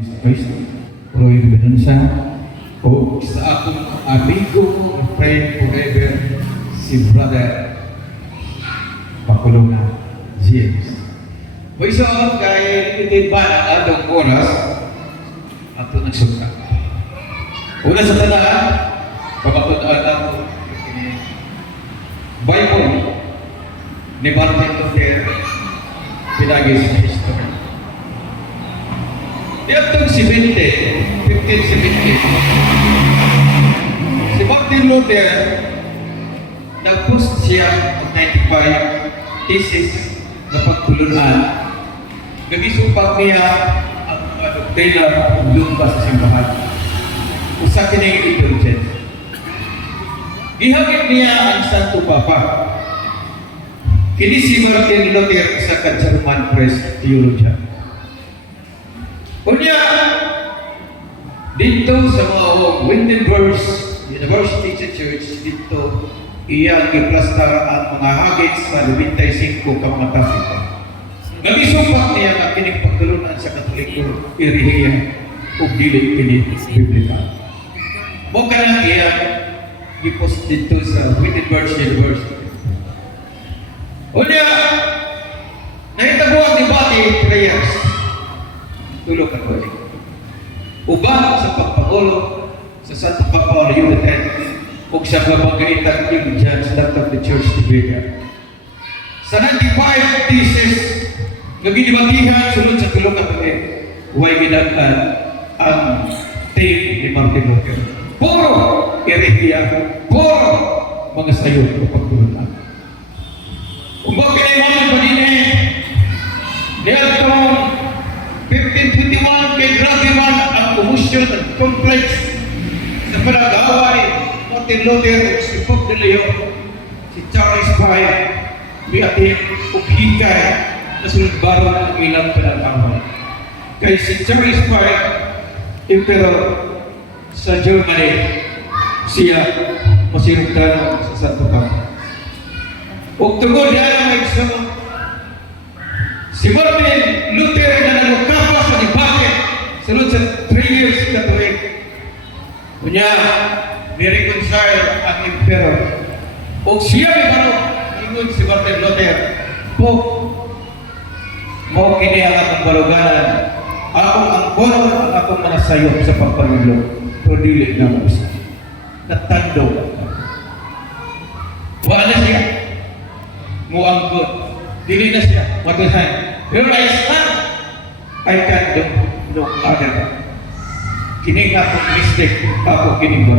Cristo, Roy Benanza, o sa akong amigo, friend forever, si Brother Pakulungan James. Kung isa kay limited ba ang atong oras, ato nagsunta. Una sa tanaan, pagkakudaan nato, Bible ni Martin Luther, pinagis sa history. Diatong 1570, si Martin Luther, nag-post siya ng 95 thesis na pagtulunan. Nag-isupag niya ang mga doktrina ng lumba sa simbahan. Usa kining indulgence. Gihagit niya ang Santo Papa. Kini si Martin Luther sa German Press Theologian. Kunya, dito sa mga Wittenberg University Church, dito iya giplastar ang mga hagit sa 95 ka mga trafiko. Nag-isumpak niya ang kining pagtulunan sa Katoliko, irihiya o dili kini Biblika. Mo kanang iya gipost dito sa Wittenberg University. Kunya, nahitabo ang debate prayers. Tulog ang balik. Ubang sa pagpagulo sa Santo Papa United o sa pagpagaitan yung Judge of the Church of Biblia. Sa 95 thesis na ginibagihan sunod sa tulog ang balik, huwag ginagkan ang team ni Martin Luther. Puro erehiya, puro mga sayo o pagtulunan. Ubang kinaimanan pa din niya itong 1521 kay grabe man ang commotion at complex sa panag-away Martin Luther si Pope de Leon, si Charles Pye, biatin o hikay na sunod-baro ng ilang panag-away. Kay si Charles Pye, Emperor sa Germany, siya masirugtan sa Santo Papa. O tungkol niya ang magsunod, si Martin Luther na nagkapa sa debate sunod sa 3 years na tuwing. Kunya, ni-reconcile ang Emperor. O siya may baro, ingon si Martin Luther, Pope, mo kini ang akong baluganan. Akong ang bono ang akong manasayop sa pagpangilo. Pero dili na mo isa. Natando. Wala siya. Muangkot. Dili na siya. Matuhan. Pero I stand, I can do no other. Kini nga akong mistake, ako kini ba?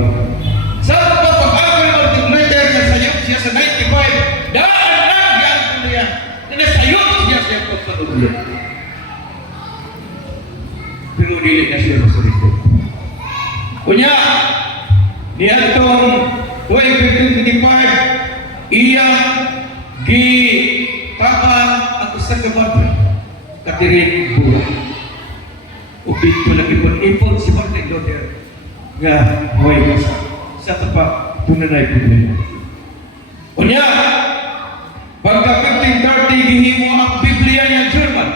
Sa pagpapagawa ng Martin Luther na sayop siya sa 95, daan na yan ko niya, na nasayop siya sa pagpapagawa. Pero dili na siya masarito. Kunya, niya itong 2025, iya gitakan ako sa gabat katirin buwan. Upit ko lagi pun ipon si Martin Luther nga huwag masa sa tapak punanay problema. Kunya, pagka 1530 gihimo ang Biblia niya German,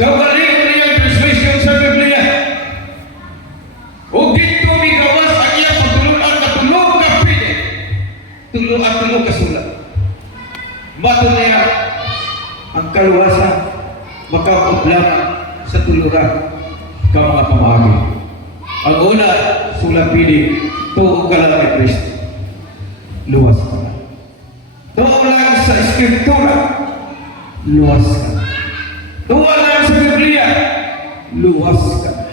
kagaling mo niya persuasion sa Biblia. O dito may gawas ang iya pagtulunan na tulog ka pwede. Tulog at tulog ka sulat. Matun niya ang kaluwasan makaproblema sa tuluran ka mga pamahagi. Ang una, sulat pili, tuog ka lang kay Kristo. Luwas ka na. Tuog lang sa Eskriptura, luwas ka na. Tuog lang sa Biblia, luwas ka na.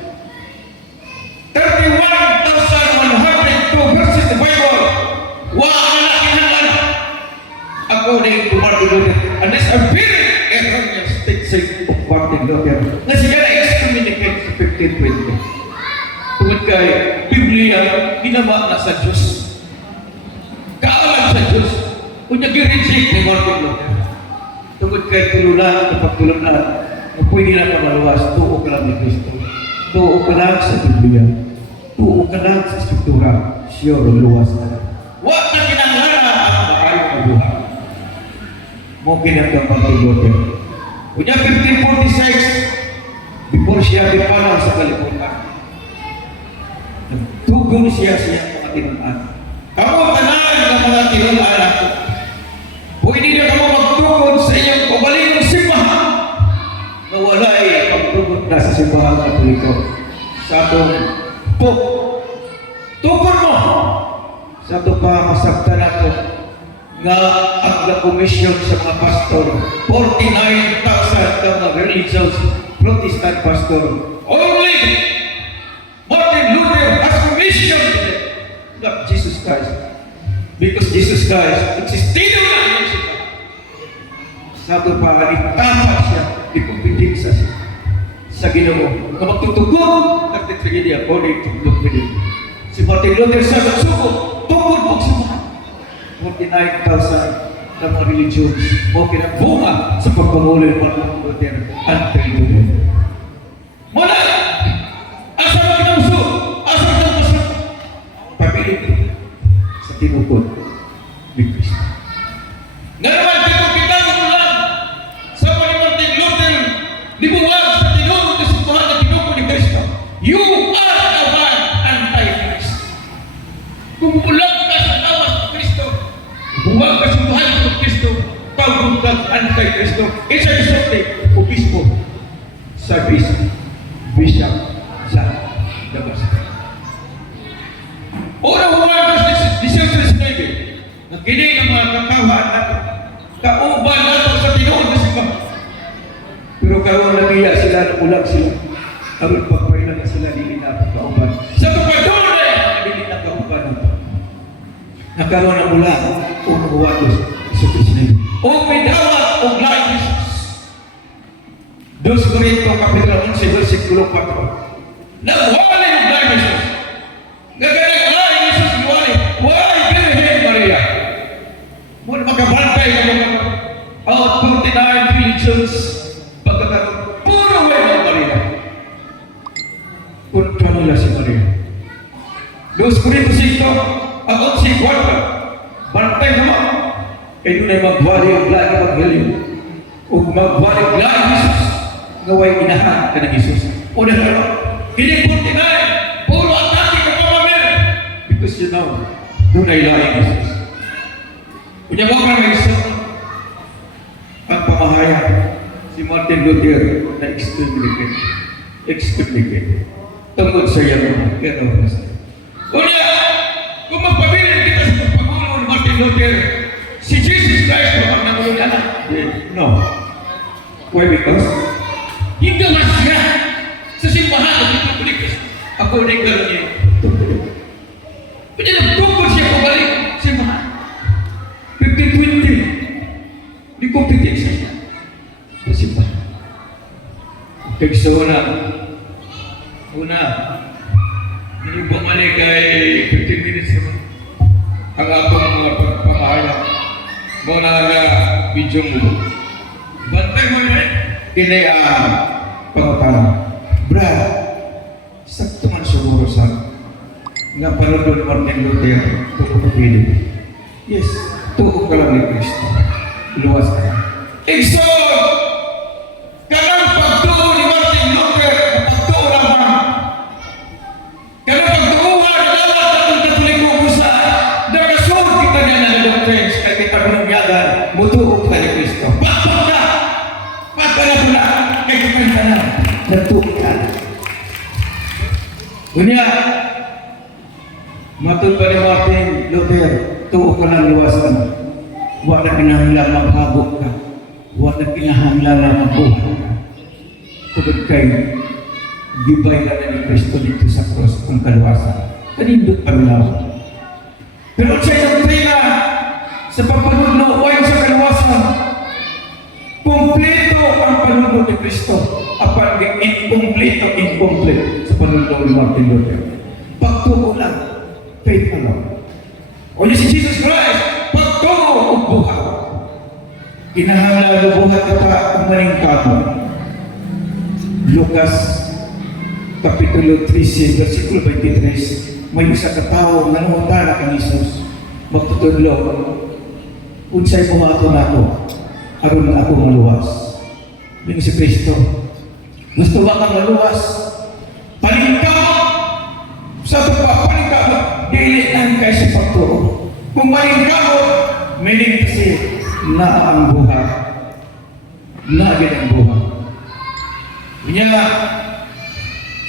31,102 verses the Bible, wala na kinangan. According to Martin Luther, and this a very erroneous teaching of Martin Luther na siya na-excommunicate sa 1520. Tungkol kay Biblia, ginawa na sa Diyos. Kaalam sa Diyos. Kung niya gi-reject ni Martin Luther. Tungkol kay tulunan, kapagtulunan, na pwede na pamaluwas, tuo ka lang ni Kristo. Tuo ka lang sa Biblia. Tuo ka lang sa Eskriptura. Sure, luwas na. Huwag na kinanglara ang maayong mabuhay. Mo ginagawa Martin Luther. Kunya 1546, before siya bipanaw sa kalibutan, nagtugon siya sa iyang mga tinunan. Kamu tanan ng mga tinunan ako. Pwede na kamo magtugon sa iyang kabalinong simbahan na walay pagtugon na sa simbahan Katoliko. Sa atong tugon mo sa ito pa masaktan ako nga ang komisyon sa mga pastor, 49,000 ka mga religious Protestant pastor. Only Martin Luther has commission to them, not Jesus Christ. Because Jesus Christ existed na siya. Sa ito pa, itapat siya, ipumpitin sa Ginoo. Kung magtutugon, nagtitrigili according to doctrine. Si Martin Luther sa nagsuko, tungkol po sa mga 49,000 na mga religions mo kinabunga sa pagpangulo ng Martin Luther anti-Luther. Mula! Asa mo kinauso? Asa mo kinauso? Pag-ilit sa tinukod ni Kristo. Ngayon, kita mo lang sa mga ni Martin Luther libuwag sa tinukod na simbahan na tinukod ni Kristo. You are the one anti-Christ. Kung ulang ka sa tawas ni Kristo, buwag ka sa buhay ng Kristo, pagbuntag anti-Kristo. Isa yung sorte, obispo, service, bishop, sa labas. Una huwag ka sa 19 na kini ng mga kakawan nato, kauban nato sa tinuod na simbahan. Pero karon nagiya sila, ulang sila. Karon pagpailan na sila, dili na kauban. Sa pagpadulay, dili na kauban nato. Nagkaroon ng mula o mabuwatos sa Kristo. O pinawat o lahat Jesus. 2 Corinto Kapitulo 11, versikulo 4. Nagwali ang lahat Jesus. Nagaling lahat Jesus nagwali. Why Virgin Maria? Muna magkabantay na mga out 49 religions pagkakaroon. Puro Virgin Maria. Punta nila si Maria. 2 Corinto 5, ang 11:4, bantay naman. Kayo na'y magwali ang lahat ng Evangelyo o magwali ang lahat ng Jesus ngaway inahan ka ng Jesus. Una ka naman, hindi 49, puro atake ka pamamir because you know, doon ay lahat ng Jesus. Kunya mo ka ng isa ang pamahayag si Martin Luther na excommunicate tungkol sa iyang kaya na sa kunya, kung magpabilin kita sa pagpagulo ni Martin Luther, si Jesus Christ ang nangulo niya na? No. Why? Because hindi mas siya sa simbahan ng Katolikos. Ako na yung gano'n niya. Kanya nagtungkol siya pabalik sa simbahan. 15-20. May kompetensya siya sa simbahan. Kagsa una, hindi bumalik kay 15 minutes naman. Ang akong mga pamahayag. Muna nga video mo. Bantay mo na kini pangutangan. Brad, sakto man siguro sa nga panunod Martin Luther pagpapili. Yes, tuog ka lang ni Kristo. Luwas ka. Exalt! Kanang pagtuo ni Martin Luther, pagtuo naman. Kanang pagtuuhan, lawat ang Katoliko kusa. Nagasunod kita niya na doctrines kaya kita binungyagan, mutuog ka ni Kristo. Bakit ka? Bakit na kay kita na natuog ka? Kunya, matun pa ni Martin Luther, tuog ka ng luwasan. Huwag na kinahanglan maghagok ka. Huwag na kinahanglan magbuhat ka. Tugod kayo, gibay ka na ni Kristo dito sa cross ang kaluwasan. Kanindot pa lang. Pero siya sa trina, sa pagpanunod o sa kaluwasan, kumpleto ang panunod ni Kristo. Apan incomplete sa panunod ni Martin Luther. Pagtuo lang, faith alone. O si Jesus Christ, pagtuo o buhat. Kinahanglan buhat ka pa ang maning kamo. Lucas Kapitulo 13, versikulo 23, may isa ka tao nga nangutana kang Jesus, magtutudlo, unsay buhato na ako, aron na ako maluwas. Yung si Kristo, Gusto ba kang maluwas? Palingkamot! Sa ito pa, palingkamot, dili lang kayo sa pagturo. Kung palingkamot, meaning kasi na ang buhay. Naagad ang buhay. Kanya,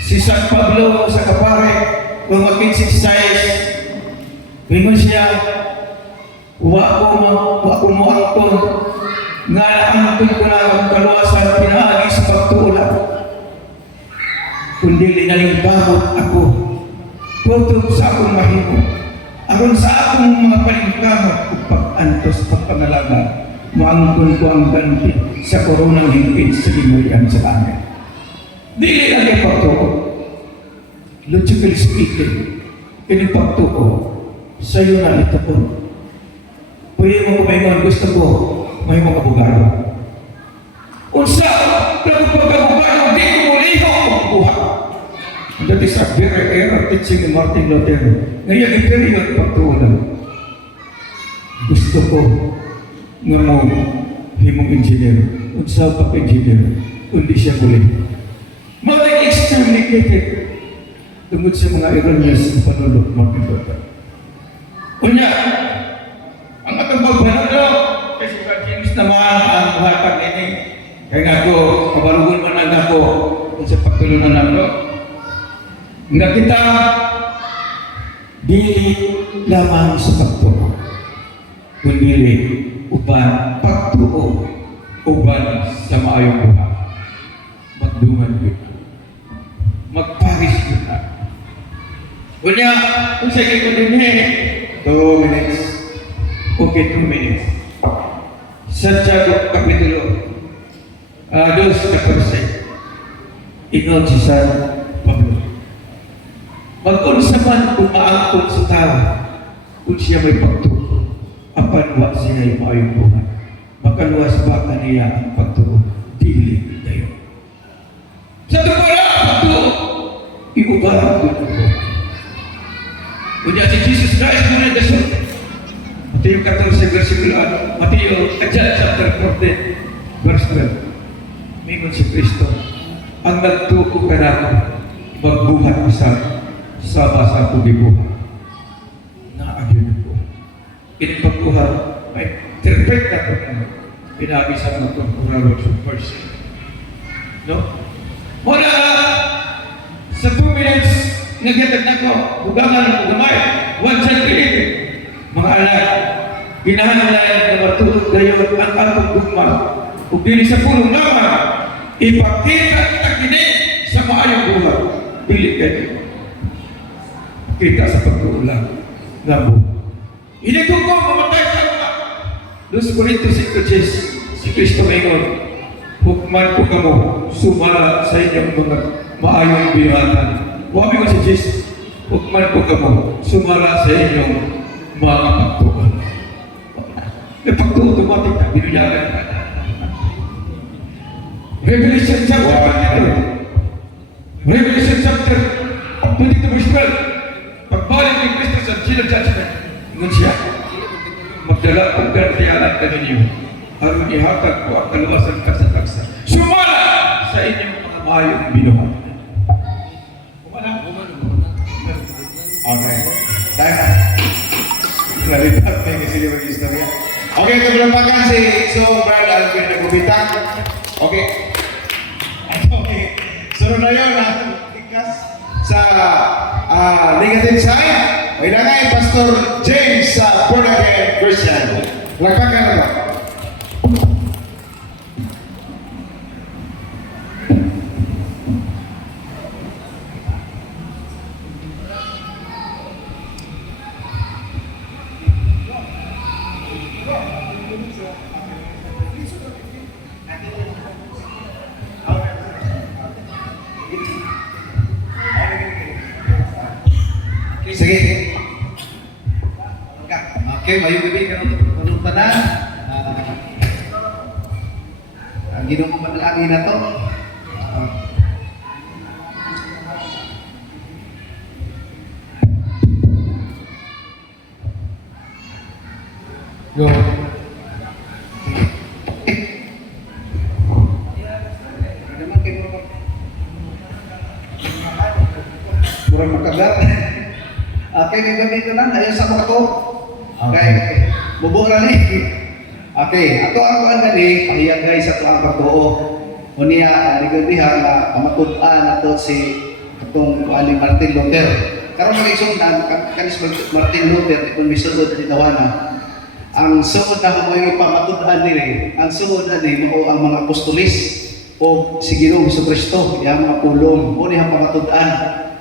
si San Pablo sa kapare, kung mag-exercise, pingon siya, wa ko mo angkon, nga angkon ko na ang kaluwasan, pinaagi sa pagtuulan. Kundi linalimbahot ako, tutok sa akong mahimo, aron sa akong mga palingkamot o pag-antos, pagpangalaga, maangkon ko ang ganti sa koronang hingpit sa ginurian sa langit. Dili lang yung pagtuo. Logically speaking, pinipagtuo, sa'yo na ito po. Pwede mo kumaingon, gusto ko, may mga abogado. Unsa, kung pagkabogado, di ko muliho ang buhay. That is a very error teaching ni Martin Luther. Ngayon, yung period pagtuunan. Gusto ko nga mo himong engineer. Unsa pa engineer, kundi siya muli. Mga exterminated tungkol sa mga errors ng panulog Martin Luther. Kunya, ang atong pagpanalo, kasi Brad James naman ang buhatag ini. Kaya nga ako, kabalugon man lang ako sa pagtulunan namin. Nga kita, dili lamang sa pagtuo, kundi uban pagtuo, uban sa maayong buhay. Magdungan yun. Magparis yun na. Kunya, kung sa ko din 2 minutes. Okay, 2 minutes. Santiago Kapitulo 2:14. Ingon si San Pablo. Mag-unsa man kung maangkon sa tao, kung siya may pagtuo, apanwa siya yung maayong buhay. Makaluwas ba kaniya ang pagtuo? Dili kayo. Sa tukara, pagtuo, iuba ang pagtuo. Kunya si Jesus Christ muna dasod. Mateo 14, versikulo 1. Mateo, chapter 14, verse 12. Mingon si Kristo, ang nagtuko ka na magbuhat sa sama sa pugibuhat. Naagyan ko. Inipagbuhat, may perfect na ito na pinabi sa mga temporal person. No? Muna, sa 2 minutes, nagyatag na ko, bugangan ng gamay, 1 centimeter. Mga anak, ginahanalayan na matulog gayon ang atong dugma. Kung dili sa pulong naman, ipakita kita kini sa maayong buhay. Pili kayo. Kita sa pagkuulang na buhay. Hindi ko mamatay sa mga. 2 Corintios 5:10, si Kristo mayroon, hukman ko kamo, sumala sa inyong mga maayong biyatan. Wabi ko si Jesus, hukman ko kamo, sumala sa inyong mga pagtuon. May pagtuon automatic na, binuyagan ka na. Revelation chapter 22. Revelation chapter 22 verse 12. Pagbalik ni Kristo sa Seal of Judgment, ingon siya, magdala kong gantianan ka ninyo, aron ihatag ko ang kaluwasan ka sa taksa. Sumala sa inyong mga maayong binuhat. Okay. Time. Klaritat na yung kasi yung istorya. Okay, kagulampakan si Brad Alvin Nagubitang. Okay. Okay. Sunod na yun, ikas sa negative side. Kailangan Pastor James sa Born Again Christian. Lagpakan na ba? Sige. Okay, mayong gabi ka ng tanan. Ang ginong madalangin na to. Go. Naman kayo Murang makagat. Okay, may gamit lang. Ayaw sa mga to. Okay. Bubura ni. Okay. Ato ang kuan gani. Pahiyag guys sa tuang pagtuo. Unya, nagadiha na amatud-an ato si itong kuan ni Martin Luther. Karon mag-igsundan kanis Martin Luther kung misulod ni tawana. Ang suod na mga pamatud-an nila, ang suod na din o ang mga apostolis o si Ginoong Jesucristo, yung mga pulong, o niyang pamatud-an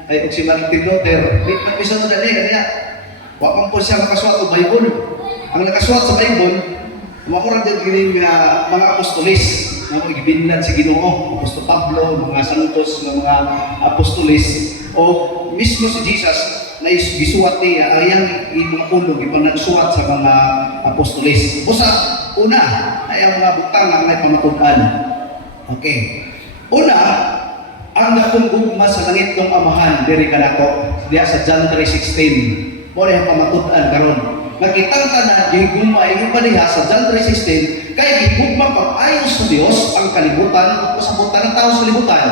ay og si Martin Luther. Di misulod na din kanya. Wa man po siya makasuwat og Bible. Ang nakasuwat sa Bible, makurang din gining mga apostolis na mga gibinlan si Ginoo, Apostol Pablo, mga santos ng mga apostolis o mismo si Jesus na gisuwat niya ayang imong ulog ipanagsuwat sa mga apostolis. Usa una ay ang mga butang nga may pamatud-an. Okay. Una, ang dakong gugma sa langit ng Amahan diri kanako diha sa John 3:16. Mo ang pamatud-an karon. Nakitang tanan gihugma ingon pa diha sa John 3:16 kay gihugma pag-ayos sa Dios ang kalibutan o sa butan ng tao sa libutan.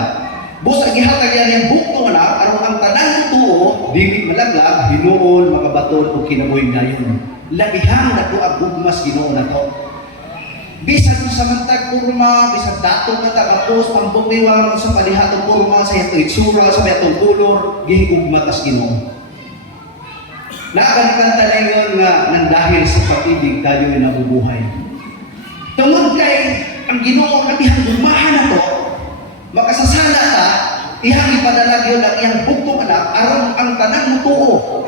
Busa gihatag yan yung bukto na aron ang tanan tuo dili malaglag hinuon makabaton o kinabuhi dayon. Labihang nato ang gugmas Ginoo nato. Bisan sa mantag purma, bisan dato na tagapos pambukliwang sa palihatong purma sa ito itsura sa itong kulor gihugma tas Ginoo. Nakakanta na yun nga nang dahil sa pag-ibig tayo ay nabubuhay. Tungod kay ang Ginoo labihang gumahan nato makasasala ka, ihang ipadala yun ang iyang buktong anak, aron ang tanang mutuo.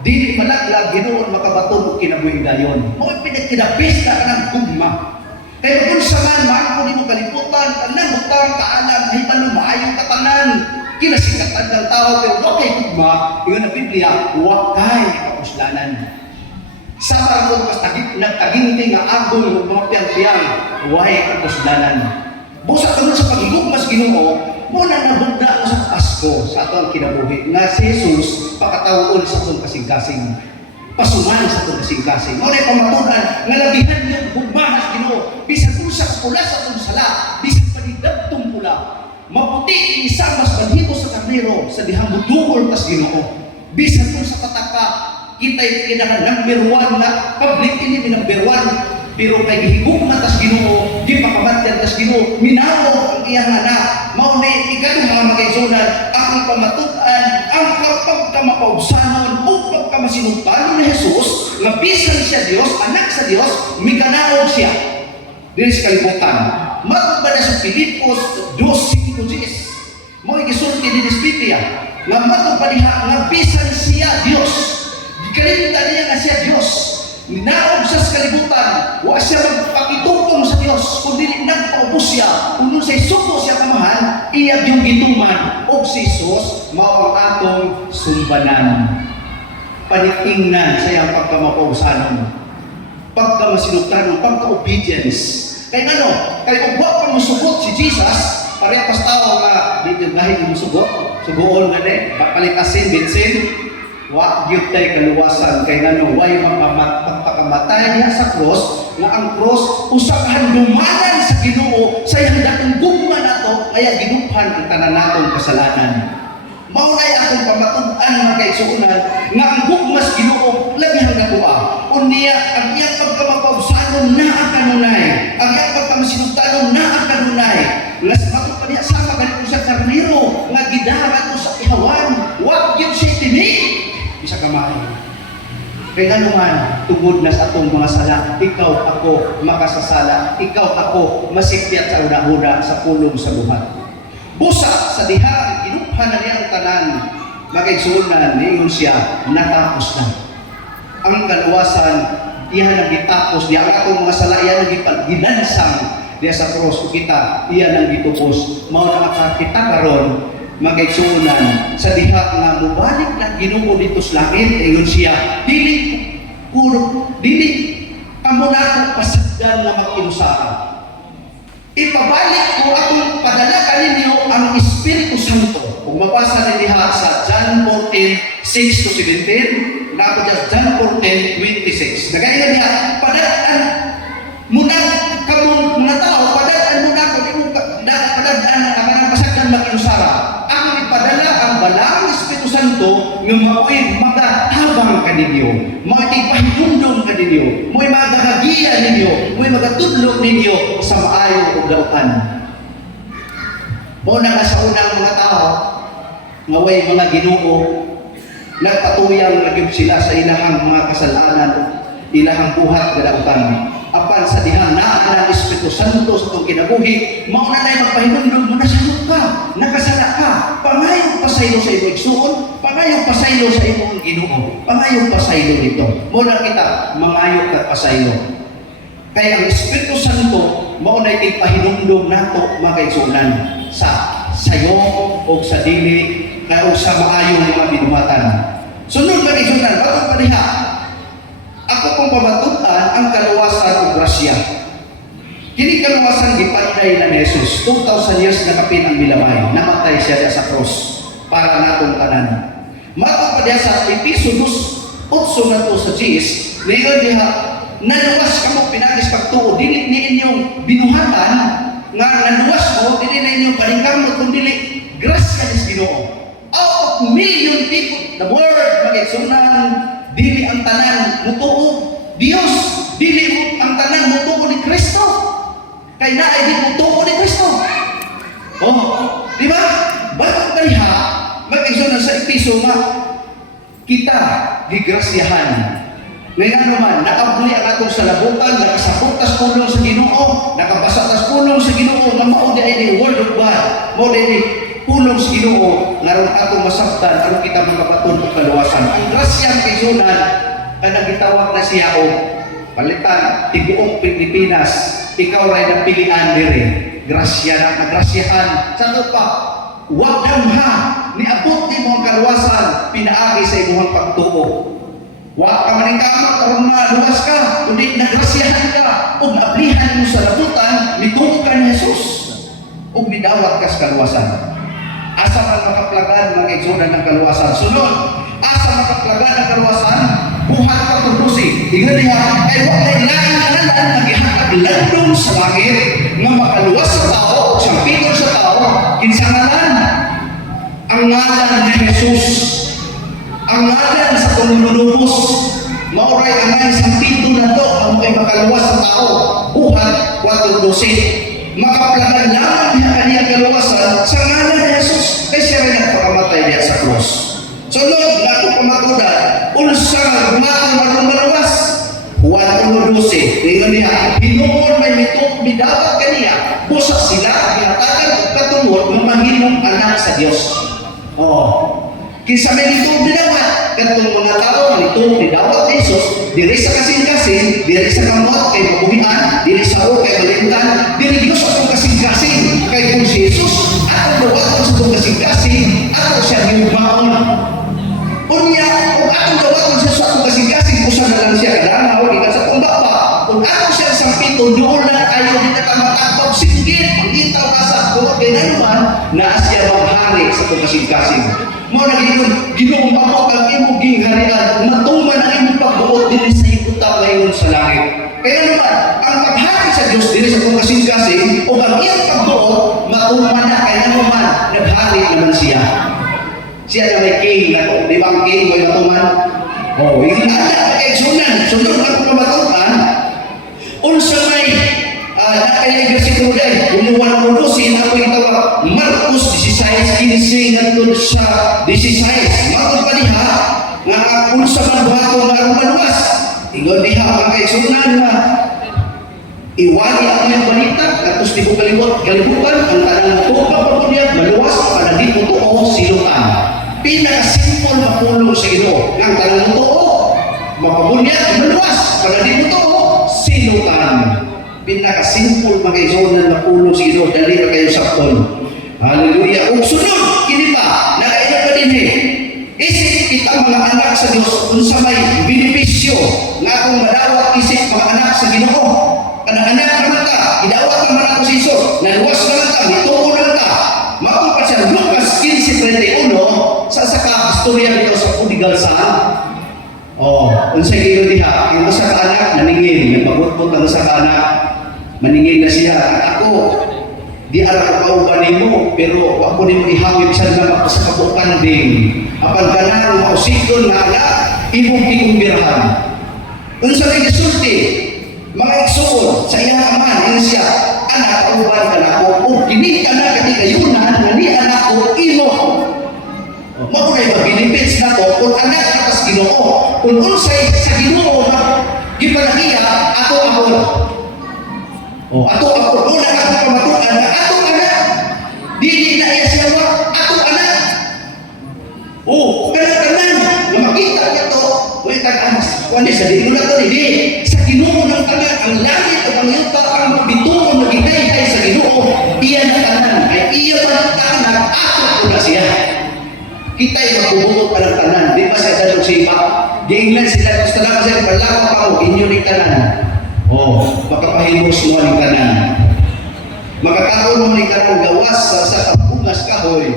Dili malaglag, Ginoon makabaton o kinabuhi dayon. Mo'y pinagkinabis na ng gugma. Kaya kung sa man, maako din mo kaliputan, tanang butang, kaalam, ay malumayong katanan. Kinasikatan ng tao, pero wakay gugma, yun ang Biblia, wakay kapuslanan. Sa parang mas nagtaginting nga agong mga piyang-piyang, wakay kapuslanan. Busa ka sa pagigugmas Ginoo, muna nabugda ko sa Pasko sa atong kinabuhi nga si Jesus pakatawon sa atong kasing-kasing. Pasuman sa atong kasing-kasing. Muna pamatunan nga labihan yung bugmanas Ginoo. Bisan kung sa pula sa atong sala, bisan panidagtong pula. Maputi isamas banhibo sa karnero sa dihang budukol tas Ginoo. Bisan kung sa pataka, kita'y kinang number 1 na public ini number 1. Pero kay gihigugma tas Ginoo, di pakamatyan tas Ginoo, minawo ang iyang anak. Mao ni ikaw mga magigsunan, akong pamatud-an, ang kapag ka mapaubsanon o pagkamasinugtalo ni Jesus, nga bisan siya Dios, anak sa Dios, mikanaog siya. Dili sa kalibutan. Matubad na sa Filipos 2:5-10. Mao gisulti din sa Biblia, nga matubad diha nga bisan siya Dios. Gikalimtan niya nga siya Dios. Ninaog siya sa kalibutan, wa siya magpakitutong sa Dios, kundi nagpaubos siya, kung sa'y suko siya kamahan, iyag yung gituman, o si Jesus, mao ang atong sumbanan. Panitingnan sa iyang pagkamapausanon, pagkamasinugtanon, pagka-obedience. Kaya ano, kaya ugwa pa musugot si Jesus, parehas tao nga, dito dahil musugot, sugoon nga din, pakalitasin, binsin, wa gyud tay kaluwasan kay ngano way pagpakamatay niya sa cross nga ang cross usa ka handumanan sa Ginoo sa iyang dakong gugma nato kaya ginuphan ang tanan natong kasalanan. Mao nay akong pamatud-an mga kaigsuonan nga ang gugma sa Ginoo labihang nakuha. Unya ang iyang pagkamapausanon naa kanunay, ang iyang pagkamasinugtanon naa kanunay. Las mato pa niya sama kanito sa karnero nga gidarat sa ihawan, wa gyud siya tinik. Isa kamay. Kaya naman, tungod na sa atong mga sala, ikaw ako makasasala, ikaw ako masikyat sa una-una sa pulong sa buhat. Busa sa diha, ginuphan na niya ang tanan, magigsunan, niyon siya, natapos na. Ang kaluwasan, iyan ang gitapos, diya ang atong mga sala, iyan ang ginansang, diya sa cross, kita, iyan ang gitupos. Mao na makakita karon magigsunan sa diha nga mubalik lang Ginoo dito sa langit ayon siya dili kamo na pasagdan nga makinusaha. Ipabalik ko akong padala kaninyo ang Espiritu Santo. Kung mabasa ni diha sa John 14:6-17, nako diya John 14:26. Nagayon niya padalaan muna kamo mga tao padalaan muna ko di mo padalaan ang pasagdan makinusaha. Ang ipadala ang balang Espiritu Santo nga mao'y magatabang ka ninyo, magtigpahindumdum ka ninyo, mo'y magagagiya ninyo, mo'y magatudlok ninyo sa maayo o dautan. Muna ka sa unang mga tao, nga way mga Ginoo, nagpatuyang nagyud sila sa ilahang mga kasalanan, ilahang buhat nga dautan. Apan sa dihang naa ng Espiritu Santo sa itong kinabuhi, mauna na magpahinumdum mo na sagot ka, nakasala ka, pangayong pasaylo sa imong igsuon, pangayong pasaylo sa imong Ginoo, pangayong pasaylo nito. Muna kita, mangayong ka pasaylo. Kaya ang Espiritu Santo, mauna tigpahinumdum nato mga igsuonan sa sayo o sa dili, o sa maayong mga binuhatan. Sunod mga igsuonan, bago pa diha, ako pong pamatutan ang kaluwasan o grasya. Kini kaluwasan gipatay na ni Jesus. 2,000 years na kapin ang milabay. Namatay siya sa cross para natong tanan. Mato pa diya sa Episodos 8 na to sa Gs, ngayon diha, naluwas ka mo pinagis pagtuo, dili ni inyong binuhatan, nga naluwas mo, dili na inyong palingkamot, kung dili, grasya ni Ginoo. Out of million people, the word, magigsunan, dili ang tanan mutuo Dios, dili mo ang tanan mutuo ni Kristo. Kay naay di mutuo ni Kristo. Oh, di ba? Bago kaya mag-igsunan sa Episo nga kita gigrasyahan. Ngayon naman, nakabuli ang atong salabutan, nakasaputas pulong sa Ginoo, nakabasatas pulong sa Ginoo, nga mao di word of God, mao di pulong sa Ginoo, ngaron atong masabtan, aron kita magapaton og kaluwasan. Ang grasyang kaigsunan, kanang gitawag na siya o palitan, tibuok Pilipinas, ikaw ray napilian diri. Grasya na, nagrasyahan. Sa ito pa, wag damha, niabot ni mo ang kaluwasan, pinaagi sa imuhang pagtuo. Wag ka maningkamot, aron maluwas ka, kundi nagrasyahan ka, o naablihan mo sa labutan, mituo ka ni Jesus, o midawat ka sa kaluwasan. Asa man makaplagan mga igsunan ng kaluwasan. Sunod, asa makaplagan ng kaluwasan, buhat ka tubusi. Ingat niya, ay wag na ilangan nagihaglandong sa langit nga makaluwas sa tao, sa pitol sa tao, kinsangalan ang ngalan ni Jesus. Ang ngalan sa tumulubos, mauray ang isang pitol na to, ang may makaluwas sa tao, buhat 4:12. Makaplagan lamang niya kaniyang kaluwasan sa ngalan ni Jesus, kaya siya rin nagpakamatay niya sa cross. So Lord, nato pamatudan, ulsa gumatong maluwas, 1:12. Tingnan niya, Hinoon may midawat kaniya, busa sila ang pinatagan at katungod ng mahimong anak sa Diyos. Oh, kinsa may nito dinawat, katong mga tao nito dinawat ni Jesus, diri sa kasing-kasing, diri sa kamot kay mabuhian, diri sa o kay malintan, diri Diyos atong kasing-kasing, kay kung si Jesus atong dawaton sa atong kasing-kasing, ato siya giubaon. Unya, kung atong dawaton siya sa atong kasing-kasing, usa na lang siya kadana o ikan sa atong bapa. Kung ato siya sa pito, doon lang ayaw din nakamatapag singgit, magitaw ka sa atong kinanuman, na siya maghari sa atong kasing-kasing. Mo na Ginoong pamot ang imong gingharian, matuman ang imong pagbuot din sa ikuta ngayon sa langit. Kaya naman, ang paghari sa Diyos din sa itong kasing-kasing, o ang iyang pagbuot, matuman na, kaya naman, naghari naman siya. Siya na may king na to, di ba ang king may matuman? Oh, hindi na, kaya sunod na kung pamatuman, unsa may nakailig na si Truday, umuwan mo lusin, ako itawag, Marcos 16:15 nandun sa 16. Marcos pa diha, nga unsa man buhato nga rumaluwas. Ingon diha, mga kaisunan nga, iwali ako yung balita, katos di ko kalibutan, ang tanang tupag pa po niya, maluwas, para di mo totoo, silutan. Pinaka-simple mapulong sa Ginoo, ang tanang totoo, mapabunyag, maluwas, para di mo totoo, silutan. Pinaka-simple mga isonan na pulo sa Ginoo, dali na kayo sakton. Hallelujah. O sunod, kini pa, nakailan pa din isip kita mga anak sa Diyos, kung sa may benepisyo na akong madawat isip mga anak sa Ginoo. Kanang anak naman ka, idawat naman ako sa Iso, naluwas naman ka, ituo naman ka. Makong pa siya, Lucas 15:31, sa istorya nito sa prodigal son. Oh, unsay kayo diha, yung sa anak naningil, nagpagutpot ang sa anak, maningil na siya. Ako, di ara ko kauban nimo, pero ako nimo ihawid sa mga sa kabukan ding. Apan kanan mo sikon na ala imong giumbirahan. Unsa ning gisulti? Mga igsoon sa iyang ama ini siya, anak kauban ka nako, ug kini kana kani kayunan nga ni anak ko imo. Mao na yung benefits na to kung anak na kas Ginoo. Kung unsay sa Ginoo na gipanagiya ato amon. Ato amon una ka pamatuan na ato anak. Dili na iya siya wa ato anak. Kanan na makita nito, ulit ang anas. Kundi sa dilo na to hindi sa Ginoo ng tanan ang langit o ang yuta ang mabituon na ginay sa Ginoo. Iya na tanan ay iya man anak ato na siya. Kita yung magbubutot pa ng tanan. Di ba siya dalong sipa? Giingnan sila, gusto na kasi palawa pa mo, inyo ng tanan. Makapahimos mo ng tanan. Makakaroon mo ng tanan gawas sa pagbugas kahoy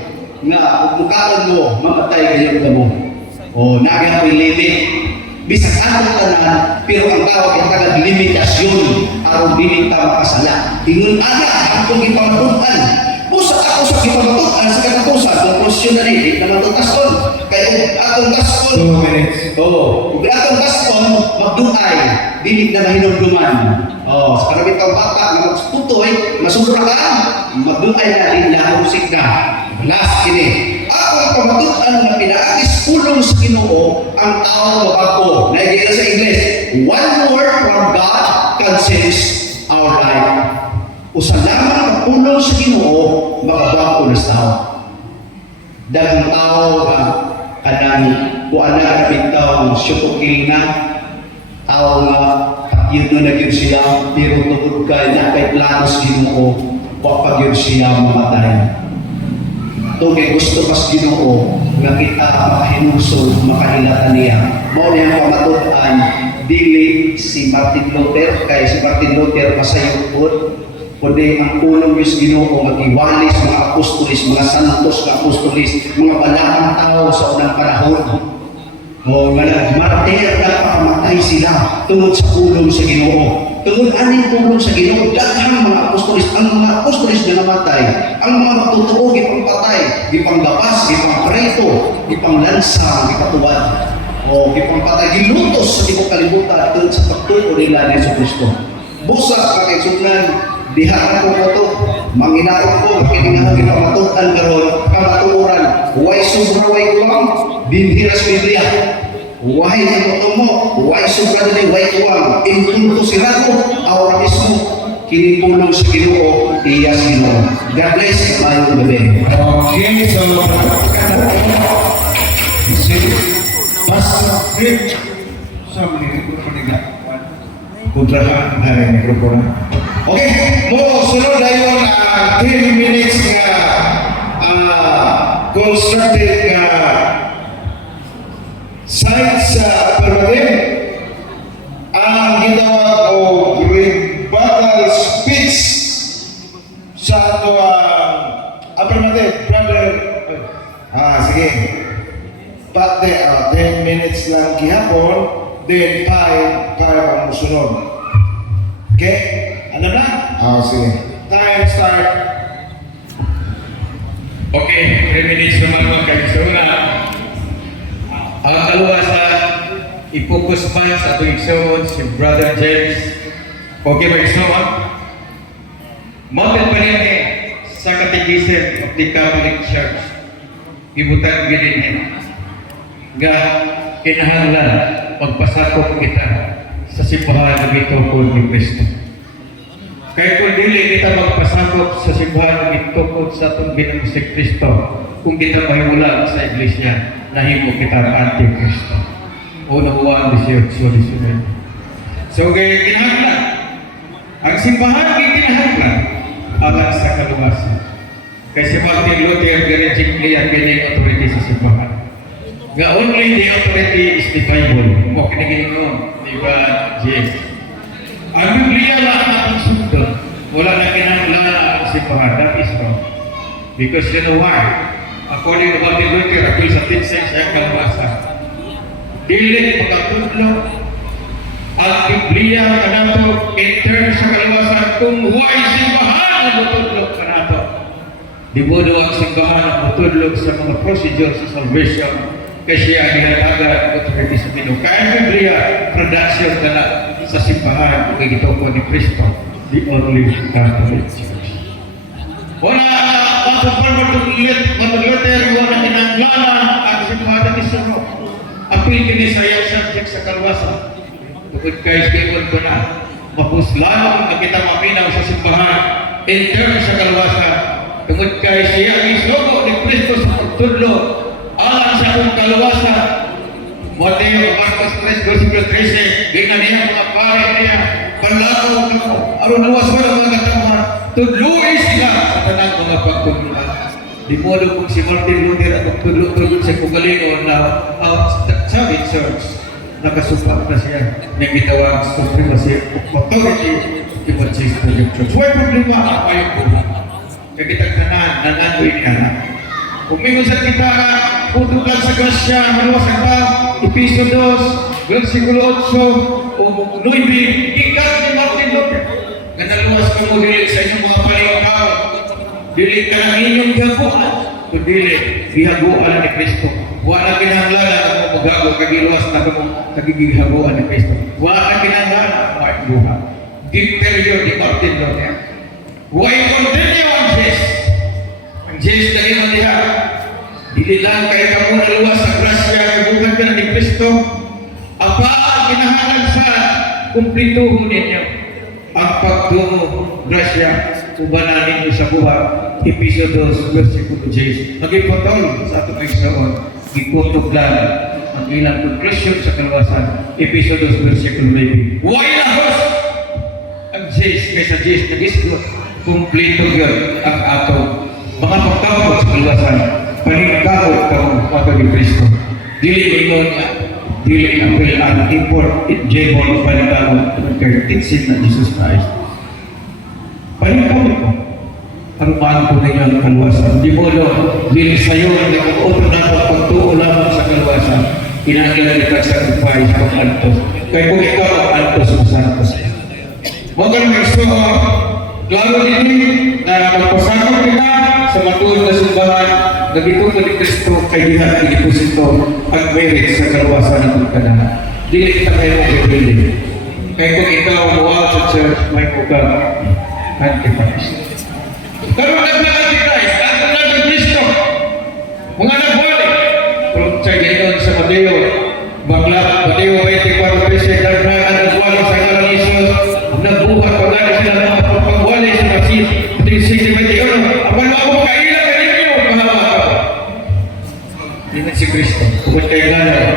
nga mukhaan mo, mamatay kayong damo. Nagyan ko'y limit. Bisag atong tanan, pero ang tawag ay tagad limitasyon. Aron dili ta makasala. Ingon ana, ang ipamatuan. Usa ako sa gipamatuan sa katapusan, konklusyon na rin, naman itong taskon. Kaya atong taskon, 2 minutes. kung atong taskon, magdungay, dinig na mahinumduman. Sa karabitang bata na magtutoy, masubra ka, magdungay na din na musik na. Last kini, akong pamatuan na pinaagis pulong sa Ginoo ang tao mabago. Naigay na sa English, one word from God can change our life. Usa lamang pulong sa Ginoo makabago na sa tao. Daghang tao kanang kuan na bitaw syukokil na tao nga yun na gyud siya pero tungod kay na kay plano sa Ginoo wa pa gyud siya mamatay. Kay gusto pas Ginoo nga kita makahinusol makahilatan niya. Mao niya pamatuan dili si Martin Luther kay si Martin Luther pasayod pud kundi ang pulong Diyos Ginoo mag-iwalis mga apostolis, mga santos na apostolis, mga balakang tao sa unang panahon. Martir na pakamatay sila tungod sa pulong sa Ginoo. Tungod aning pulong sa Ginoo, daghang mga apostolis, ang mga apostolis na namatay, ang mga matutuo, gipang patay, gipang gapas, gipang preto, gipang lansa, gipatuwad. Gipang patay, gilutos sa tibok kalibutan tungod sa pagtuo nila ni Yesu Kristo. Busa kakisunan, diha ko to manginaot ko kiningahan kita matutan karon kamatuoran way sobra way kuwang binhiras Biblia way nito mo way sobra dili way kuwang inpunto sirado ahora mismo kinipulong sa Ginoo iya Ginoo. God bless mayong gabi. Okay, so Pastor Rick Samli Paniga kontrahan hari mikrofono. Okay, mo sunod na yung 10 minutes nga constructed site sa affirmative. Ang ginawa ko rebuttal speech sa ato affirmative, brother. Sige. But 10 minutes lang gihapon, then 5 ang musunod. Okay? Ano na? Sige. Time start. Okay, 3 minutes naman mga kaigsoon. Ang kaluwasan, i-focus pa sa ating igsoon si Brother James. Okay ba igsoon? Mountain pa rin sa Catechism of the Catholic Church. Ibutang ginin niya. Nga kinahanglan pagpasakop kita sa simbahan na gitukod ni Kristo. Kaya kung dili kita magpasakop sa simbahan na gitukod sa itong Ginoo si Kristo, kung kita mahimula sa iglesia, nahimo kita ang Antikristo. Una Juan 18:19. So kaya kinahanglan, ang simbahan ay kinahanglan alang sa kaluwasan. Kaya si Martin Luther ganitsikli ang ganyan authority sa simbahan. Nga only the authority is the Bible. Mo kinigin mo, di ba, James? Ang Biblia lang ang sundot. Wala na kinahanglan ang simbahan. That is wrong. Because you know why? According to Martin Luther, apil sa teaching sa kaluwasan. Dili pagkatudlo ang Biblia kanato in terms sa kaluwasan kung why simbahan ang tutudlo kanato. Di mo daw ang simbahan ang matulog sa mga procedure sa salvation kasi ang hinatagan ng authority sa Pino. Kaya Biblia, production na lang sa simbahan kung ito po ni Cristo, the only Catholic Church. Wala matuliter, wala inanglanan ang simbahan ni Sino. Apil kini saya subject sa kalwasan. Tungkol kay Stephen ko na, mapuslanong na kita maminaw sa simbahan in terms sa kalwasan. Tungkol kay siya isugo ni Cristo sa pagtudlo alang sa akong kalwasan. Mateo, Marcos 3, versikulo 13, gina niya mga pare niya, panlakaw na ko, aron luwas mo ng mga katamuhan, tudluin sila sa tanang mga pagtudluan. Di modo kung si Martin Luther ang magtudlo-tudlo sa Kugalingon na Catholic Church, nakasupak na siya ng gitawang supremacy of authority in the Church. Huwag problema ang ayong po. Kagitag tanan, nanandoy niya. Kung mingon sa kita ka, putok lang sa grasya, maluwas ang tao, Episo 2, versikulo 8, o 9, ikat ni Martin Luther. Kanaluwas ka mo dili sa inyong mga palingkaw. Dili ka ng inyong gabuan, kundi gihaguan ni Kristo. Wala kinahanglan ang mga magago kagiluwas na kamo kagigihaguan ni Kristo. Wala kinahanglan ang mga buha. Dicterio ni Martin Luther. Why continue ang Jesus? Ang Jesus na iman niya. Dili lang kay kamo naluwas sa grasya kaguhan ka na ni Kristo. Apa ang kinahanglan sa kumplituhon ninyo? Ang pagtungo, grasya, ubanan ninyo sa buhay. Episo 2, versikulo 10. Nagipotol sa atong Israel, gipotog lang ang ilang conclusion sa kalwasan. Episo 2, versikulo 9. Why lahos? Ang Jais, kaysa Jais, nag-isgot. Kumplito yun ang atong mga pagkakot sa kalwasan. Paningkakot kang ato ni Kristo. Dili ingon nga, dili apel ang import, itjemon, paningkakot, kay na Jesus Christ. Paningkakot ko. Harumaan ko ninyo ang kalwasan. Di mo no, dili sa'yo, hindi ko oto na pagtuo lamang sa kalwasan. Kinakailan kita sacrifice kung antos. Kaya kung ikaw ang antos mo santos. Huwag kang gusto mo, klaro din na magpasakot kita sa matuod na simbahan na gituto ni Kristo kay dihan iniposito ang merit sa kalwasan ng kanan. Dili kita kayo mo pipili. Kaya kung ikaw muwal sa church, may pugang anti-Christ. Pero naglalang si Christ, naglalang si Kristo. Mga nagwali. Kung sa ganoon sa Mateo, Mateo 24:13, nagwali sa ngalan ni Jesus, nagbuhat pa nga sila ng pagwali sa Masih. Ito yung 60-21, apan mo ako kailan ka ninyo, mahawa ka. Hindi si Kristo. Kung kayo gano'n,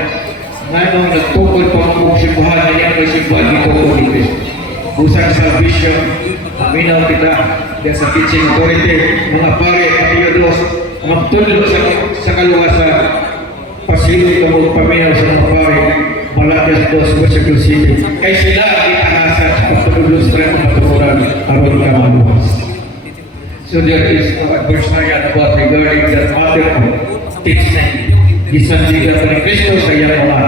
ngano nagtukod pa mga simbahan na yan may simbahan dito ko ni Kristo. Busang salvation, aminaw kita yan sa teaching authority, mga pare, Theodos, mga tulog sa kaluwasan, pasilog ka mo paminaw sa mga pare, Malakas 2, versikulo 7. Kay sila itahasan sa pagtulog sa mga matuturan aron ka maluwas. So there is no adversarial about regarding that matter of teaching. Gisandigan pa ni Kristo sa iyang mga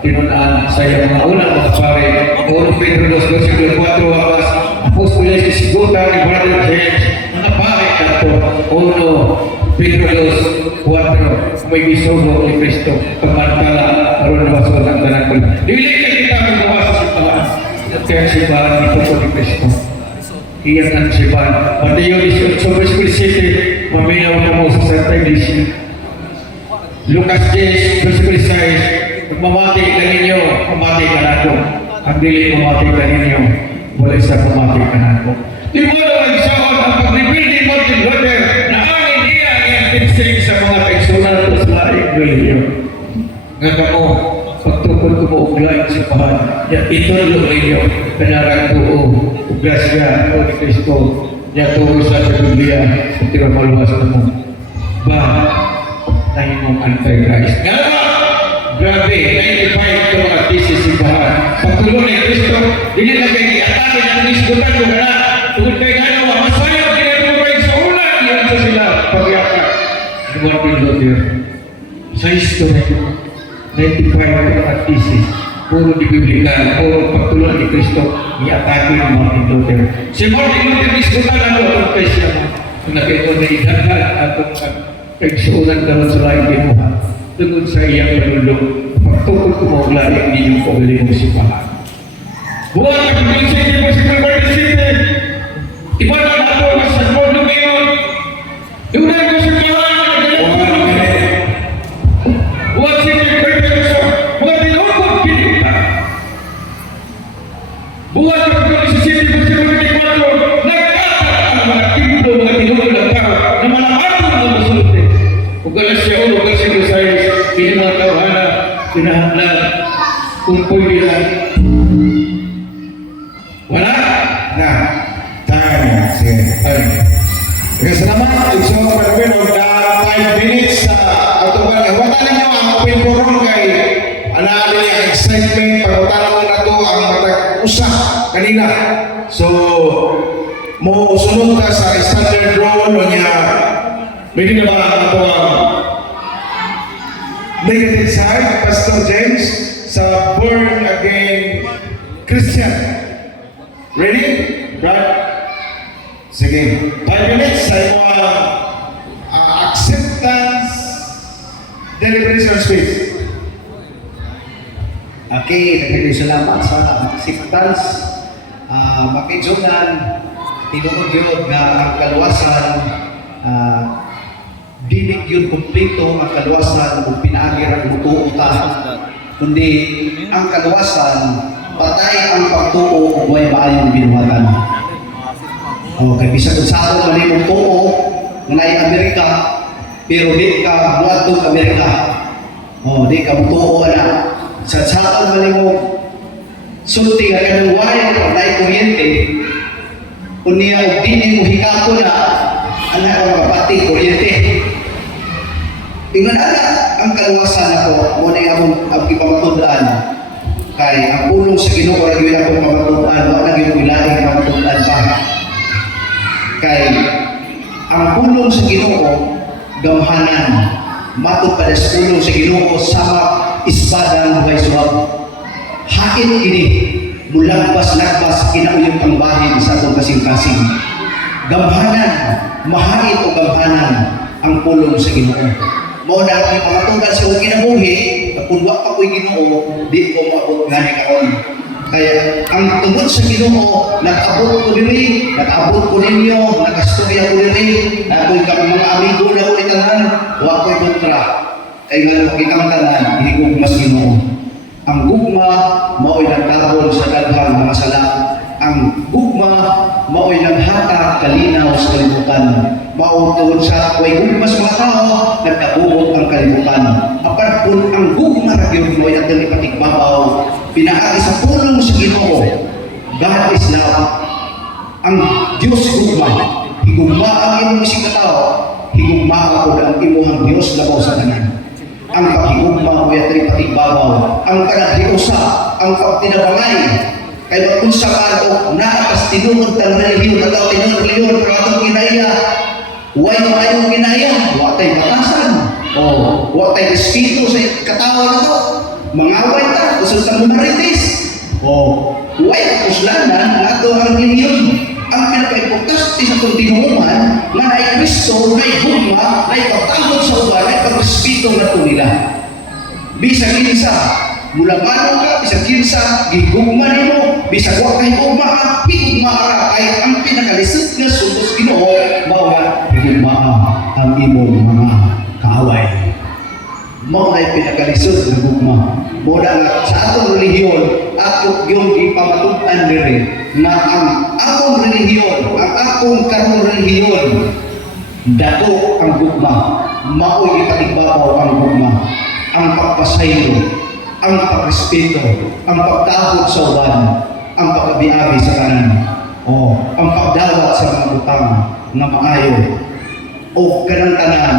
tinunaan sa iyang mga unang mga pare. Ono Pedro 2, versikulo 4, wakas, Apostoles isigutan ni Brother James, mga pare kanto. Ono Pedro 2, 4, may isugo ni Kristo, pagmantala, aron na basod ang tanan ko. Dili ka kita magawa sa simbahan. At kaya simbahan dito ko ni Kristo. Iyan ang simbahan. Mateo 18, versikulo 7, maminaw na mo sa Santa Iglesia. Lucas 10, versikulo 6, kung mamati ka ninyo, mamati ka na ko. Ang dili mamati ka ninyo, wala isa mamati ka na ko. Di mo na nagsaon ang pag-rebuild ni Martin Luther na angin niya ang tinsig sa mga personal sa laing reliyon. Nga kamo, pagtukod ko mo uglain sa pahan, itulog ninyo, kanarang tuo, grasya, o ni Kristo, niya tuo sa Biblia, at tinamaluwas na mo. Ba, tayo mong anti-Christ. Nga ba? Grabe, 95 ito mga thesis simbahan. Pagtulong ni Kristo, hindi na kayo i-atake ng Kristotan ko na. Tungkol kayo nga naman, masayang kinatulong sa ulan. Yan sa sila, pagyaka. Martin Luther. Sa history, 95 ito mga thesis. Puro di Biblia, puro pagtulong ni Kristo, i-atake ng Martin Luther. Si Martin Luther, Kristotan ano, tungkol siya. Nakita na idagdag atong kagsuunan naman sa laing ginuha tungod sa iyang panulong pagtukod ko mo laing ninyong pagalimong sipahan. Buwan ang pagkalisiti mo sa pagkalisiti. Iba na nato ang sa modo ngayon. Dunay ko sa kawan na nagalaman. Buwan siya pagkalisiti mga tinukod pinita. Buwan ang pagkalisiti mo sa pagkalisiti. Nagkata ang mga timpo, mga tinukod ng tao na malamatong na masulti. Ugalas siya o ugalas siya kusayos. Ini mga tawhana, pinahanglan, kumpoy nila. Wala? Na, time. Sige. Ay. Okay, salamat. So, Marvin, og na 5 minutes sa atuban. Wata ninyo ang open forum kay anali ang excitement pagutana na to ang matag usa kanina. So, mo sunod ka sa standard role niya. Pwede na ba ato ang negative side, Pastor James, sa born again Christian? Ready? Right? Sige. 5 minutes sa imo acceptance deliberation speech. Okay, nagkakaroon salamat sa acceptance. Makidsunan, tinuod yun nga ang kaluwasan, dinig yun kumplito ang kaluwasan kung pinaagir ang mutuuta. Kundi ang kaluwasan, patay ang pagtuo o buhay maayong binuhatan. Okay, bisa kung sa ato man yung tuo, nganay Amerika, pero di ka muatong Amerika. Di ka mutuo na. Sa ato man yung sulti nga kanang wire o na kuryente, kung niya o dini mo hikapo na, anak ang mga pati kuryente. Ingan ang kaluwasan ako, muna yung ang ipamatundaan. Kay ang pulong sa Ginoo ora gyud akong pamatuan, wa na gyud ilaing pamatuan pa. Kay ang pulong sa Ginoo gamhanan, matud pa sa pulong sa Ginoo sama espada ng suwab. Hain ini mulagpas-lagpas kinauyong ang bahin sa atong kasing-kasing. Gamhanan, mahait o gamhanan ang pulong sa Ginoo. Mao na ang pamatugan sa akong kinabuhi, kung wa pa ko'y Ginoo, di ko maabot gani karon. Kaya ang tungod sa Ginoo, nag-abot ko diri, nag-abot ko ninyo, nagastorya ko diri, na ako'y mga amigo na ko itanan, wa ko'y kontra. Kaya nga kitang tanan, higog mas Ginoo. Ang gugma mao'y nagtabon sa daghang mga sala. Ang gugma mao'y naghatag kalinaw sa kalibutan. Mao tungod sa way gugmas mga tao, nagkabubot ang kalibutan. Apan kung ang gugma na gyud mo'y atong ipatigbabaw, pinaagi sa pulong sa Ginoo. God is love. Ang Dios gugma, higugma ang imong isig na tao, higugma ako ang imong Dios labaw sa tanan. Ang paghigugma mo'y atong ipatigbabaw, ang kanaghiusa, ang pagtinabangay. Kaya kung sa kanto, naakas tinunod ng relihiyon, at tinunod ng relihiyon, pero atong kinaiya, huwag mayong kinaiya, huwag tayo batasan, huwag tayo respeto sa katawan na to, mangaway ta, kusod na mumaritis, huwag kuslanan, nato ang relihiyon. Ang pinaka-importante sa itong tinuuman, na ay Kristo, na hugma, na ipagtangod sa uban, na ipag-respeto na ito nila. Bisag kinsa, mula manong ka, bisag kinsa, gigugma nimo, bisag huwag kayo hugma ka, higugma ka, kaya ang pinakalisod na sundos Ginoo, bawa higugma ang imong mga kaaway. Mao na pinakalisod na gugma. Muna nga sa atong relihiyon, ato yung ipamatutan diri na ang akong relihiyon, ang akong karong relihiyon, dato ang gugma, mao'y ipatigbabaw ang gugma, ang pagpasaylo, ang pagrespeto, ang pagtahod sa uban, ang pagkabiabi sa kanan, ang pagdawat sa mga butang na maayo, o kanang tanan,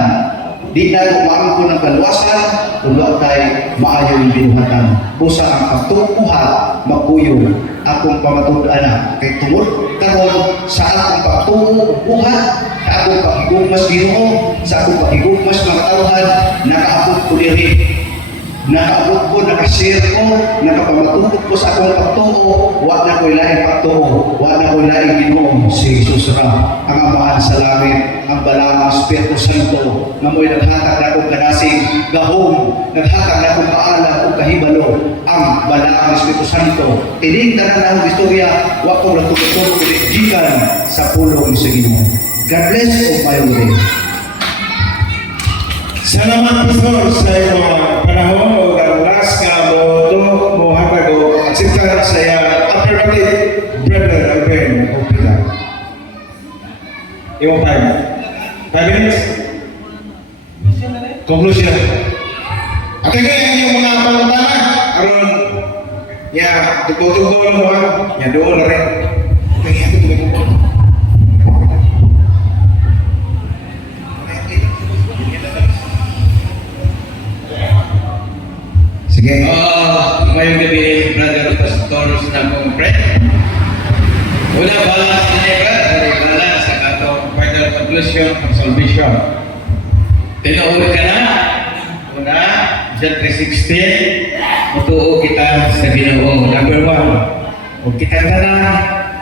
di na lumaang ng kaluwasan, kung wag tayo maayo yung binuhatan. Busa ang pagtukuhat, magpuyo, akong pamatudan kay tumod karon sa akong pagtukuhat, sa akong paghigugmas Ginoo, sa akong paghigugmas mga tawhan, nakaabot ko diri. nakaabot ko, nakashare ko, nakapamatutok ko sa akong pagtuo, wa na ko'y laing pagtuo, wa na ko'y laing Ginoo si Jesus ra, ang Amahan sa langit, ang Balang Espiritu Santo, na mo'y naghatag na kong kanasing gahom, naghatag na kong maalam o kahibalo, ang Balang Espiritu Santo. Ining tanan ng istorya, wa ko natutulog gikan sa pulong sa Ginoo. God bless o my way. Salamat Pastor sa iyong panahon o oras nga mo hatag o akseptar sa iyong affirmative Brother Alvin Opita. Imo 5 minutes? Conclusion. At ngayon yung mga pangutana aron ya tubo-tubo mo ya doon na rin. Kaya ito tubo. Sige. Ngayong gabi, brother pastors na kong friend. Una, balance na brother. Balance sa atong final conclusion of salvation. Tinuod ka na. Una, John 3:16. Matuo kita sa Ginoo. Number 1. O kita na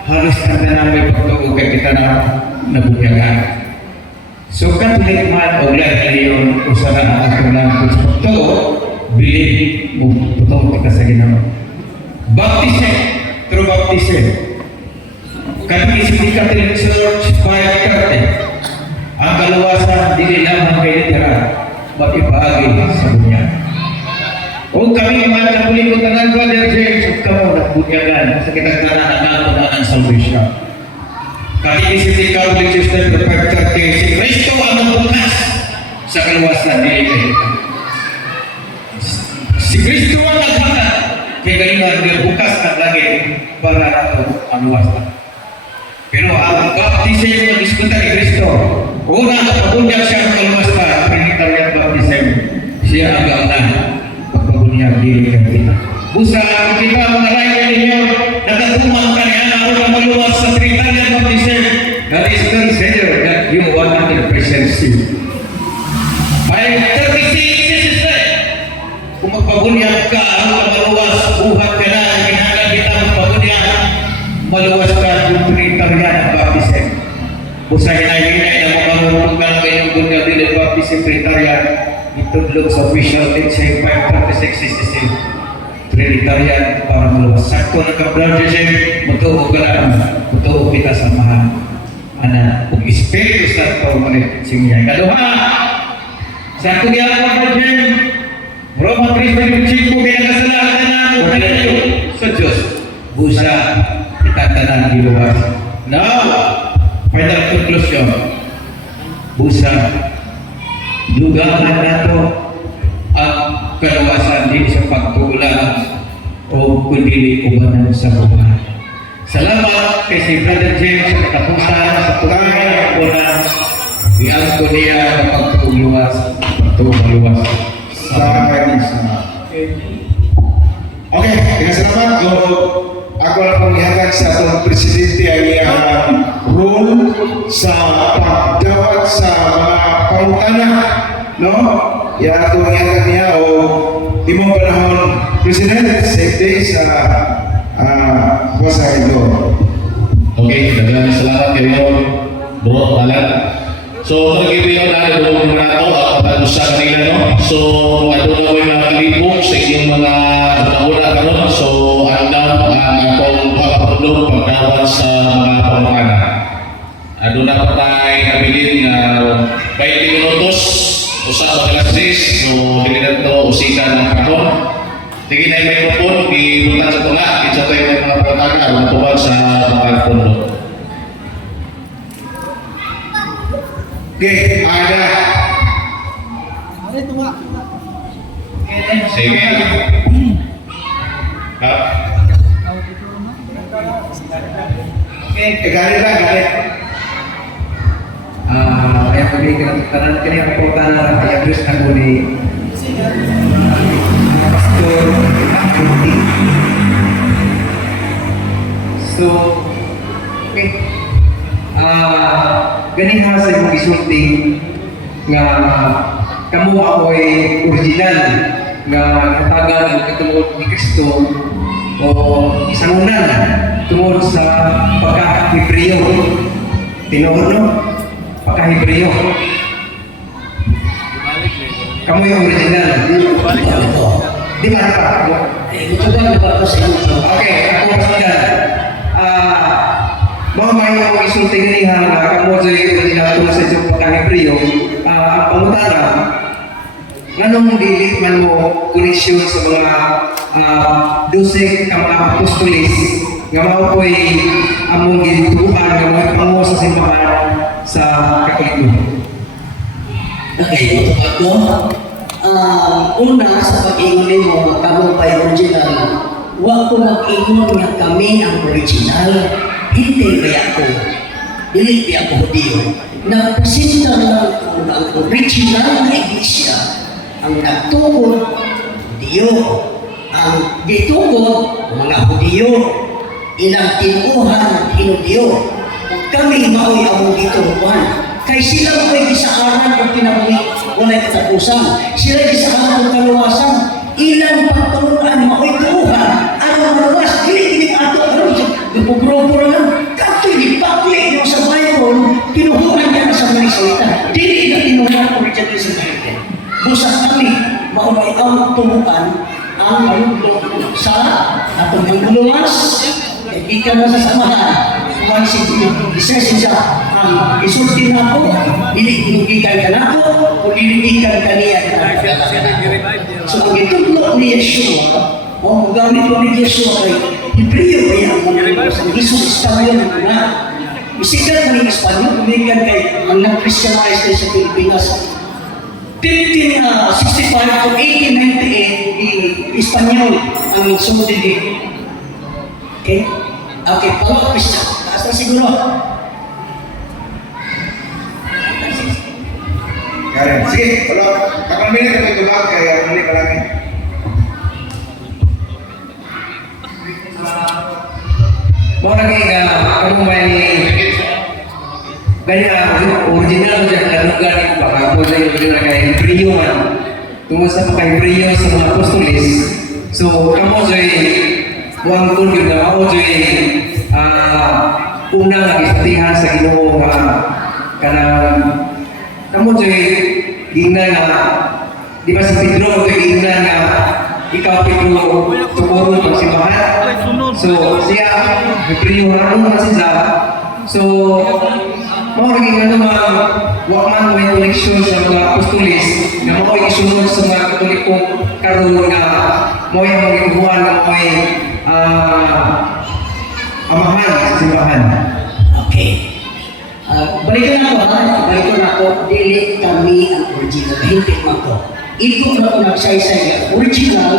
halos na may pagtuo kay kita na nabugyagan. So katulik man o gagaliyon o sana ang ato na pagtuo, believe mo putong kita sa Ginoo. Baptism, true baptism. Kami si Catholic Church 5:30. Ang kaluwasan dili lamang kay literal, makipaagi sa dunya. O kami mga Katoliko tanan Brother James, ug kamo nagbunyagan sa kitagtanan ang nato ang salvation. Kami si Catholic Church 5:30, si Kristo ang nagbukas sa kaluwasan dili kay literal. Si Kristo ang naghatag kay galingan nga bukas ang langit para ato ang luwasan. Pero ang baptism na diskuta ni Kristo, una ang pagpabunyag siya ang kaluwasan, Trinitarian baptism, siya ang gaunang pagpabunyag dili kay kita. Busa ang kita mga layan ninyo, nagatuman ka niya na ang maluwas sa Trinitarian baptism, that is consider that you 100% sin. By 36 kung magpabunyag ka, ang maluwas, buhat ka na, ginagawa kita magpabunyag, maluwas ka yung Trinitarian baptism. Kung sa hinay-hinay na makarunong ka ng inyong bunyag din ang baptism Trinitarian, itudlog sa official teaching 5:36 Trinitarian para maluwas. Sakto na ka-brother Jim, matuo ka lang, matuo kita sa mahal. Anak, kung Espiritu Santo, manit singiyay. Kaduha, sakto niya ang brother Jim, Roma 3:5 kaya kasalanan na mo kayo sa Diyos. Busa, itatanan iluwas. Now, final conclusion. Busa, dugangan nato ang kaluwasan din sa pagtuulan o kundi ubanan sa buhay. Salamat kay si Brother James sa katapusan sa tunay o na iyang ko niya ang pagtuuluwas, pagtuuluwas. Okay, salamat. Ako lang pong ihatag sa atong presidente ang iyang role sa pagdawat sa mga pangutana, no? Atong ihatag niya o timong panahon, President, safe day sa kuwasa ito. Okay, daghang salamat kayo, bro, Alan. So, mag-ibig na doon muna ito at patalusan kanila, no? So, ano na ko yung mga kalibog sa inyong mga una karon. So, ang akong pagpapatulog pagkawan sa mga pamukana. Ano na pa tayo nabilin na 20 minutos usap sa klasis. So, hindi na ito usikan ng kahon. Sige na yung microphone, ibutan sa tunga, isa tayo yung mga pagkaka, matubag sa mga puno. Okay, ada. Sige. Ha? Galit lang, galit. Kaya pagiging kanang kanya ang portal na kaya Diyos na muli pastor Kunti. So, okay. Ganin ha sa imong isulti nga kamo ako ay original nga natagal ang katulog ni Kristo o isang unan tungod sa pagka-Hebreo. Tinuod no? Pagka-Hebreo. Kamu yung original. Di ba pa? Ito ba ba ito sa inyo? Okay, ako pasagan. Mga may mga isulti nga kamu sa original tungod sa isang pagka-Hebreo. Ang pangutara, nganong dili man mo koneksyon sa mga dosig ka mga apostolis nga mao ko'y among gintuan nga mga pango sa simbahan sa Katoliko. Okay, ito ako. Una sa pag-ingon mo, kamo pa original. Huwag ko mag-ingon nga kami ang original. Hindi ba ako? Dili ba ako Hudiyo? Nagpresenta lang ko na ang original na iglesia ang nagtugod Hudiyo. Ang ditugod mga Hudiyo. Ilang tinuhan Hinudiyo. Kami mao'y among gituruan. Kay sila ko'y gisaaran o pinabuhi, wala'y katapusan. Sila'y gisaaran o kaluwasan. Ilang pagtuluan mao'y tuuhan. Araw maluwas, dili ato. Grupo-grupo lang. Kato'y ipakli yung sa Bible, pinuhuan niya na sa mga salita. Dili na tinuhan o original sa Bible. Busak kami, mao'y ang tuluan ang malulong sa atong luwas. Ika na sa samahan. Kung isa siya ang isulti na ako, diligikan ka na ako, o diligikan ka niya na so ang itutulog ni Yeshua, o gamit mo ni Yeshua kay Hebreo kaya ang isang Espanyol na isikat mo yung Espanyol, kumikan kay ang nag-Christianize tayo sa Pilipinas 1565 to 1898 Espanyol ang sulti ni okay? Okay, pala Christian. Taas na siguro. Karen, sige, kalau kapan ini kita coba kayak ini kalangin. Mau lagi kamu main ganyan original dyan kanugan ito baka ako dyan original kay Hebreo man tungkol sa pagka-Hebreo sa mga apostolis. So, kamu dyan buang pun juga ako dyan unang nag-istihan sa Ginoo nga kanang kamu dyan gingnan nga di ba si Pedro dyan gingnan nga ikaw Pedro tukuro ng simbahan. So, siya Hebreo ano na siya. So, mau lagi ano mga wakman may koneksyon sa mga apostolis na mau isunod sa mga katolikong karon nga mau yung mga ibuhan na may amahan sa simbahan. Okay. Balikan ako, dili kami ang original, hindi mo ako. Ikaw na ako nagsaysay nga, original,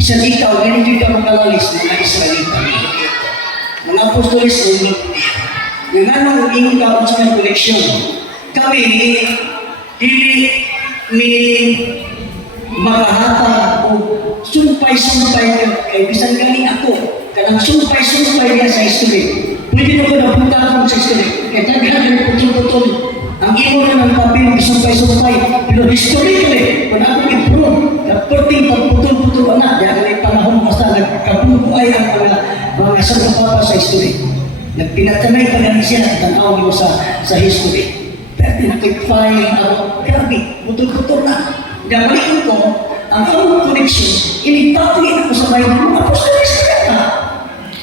isang ikaw, ganito ka magkalalis mga Israelita. Mga apostolis na yung yung anong ingong kapag sa mga koleksyon. Kami, dili, makahata o sumpay-sumpay kay bisan gani ako kanang sumpay-sumpay niya sa history. Pwede na ko napunta ako sa history kaya taghan na putol-putol ang imo na ng papel sumpay-sumpay pero historically kung ako i-prove na perting pagputol-putol na dahil ay panahon basta nagkabubuhay ang mga sarapapa sa history. Nagpinatanay pa namin siya at tanaw mo sa history. Pero pinakipay ako, grabe, putol-putol na. Gawin ko, ang among connection, inipatuin ako sa Bible, mga apostolis na.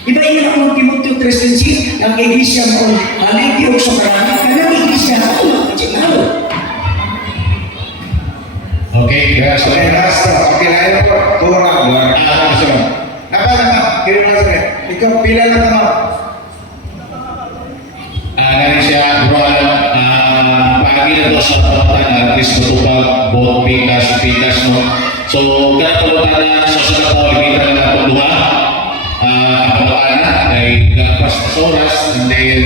Iba yun ang mga Timoteo 3:6, ang iglesia mo, aliti o sa karami, kanang iglesia ako, mga Okay, gracias. Okay, last. Okay, lain po. Kurang. Apa? Kirim lang sa ikaw, pila lang naman. Dari siya, bro, pagi na to sa pagkatan, at least matupag, both pikas, no? So, kanatulutan na sa sakataw, limitan na itong duha, kapapaan na, ay gagpas na oras, and then,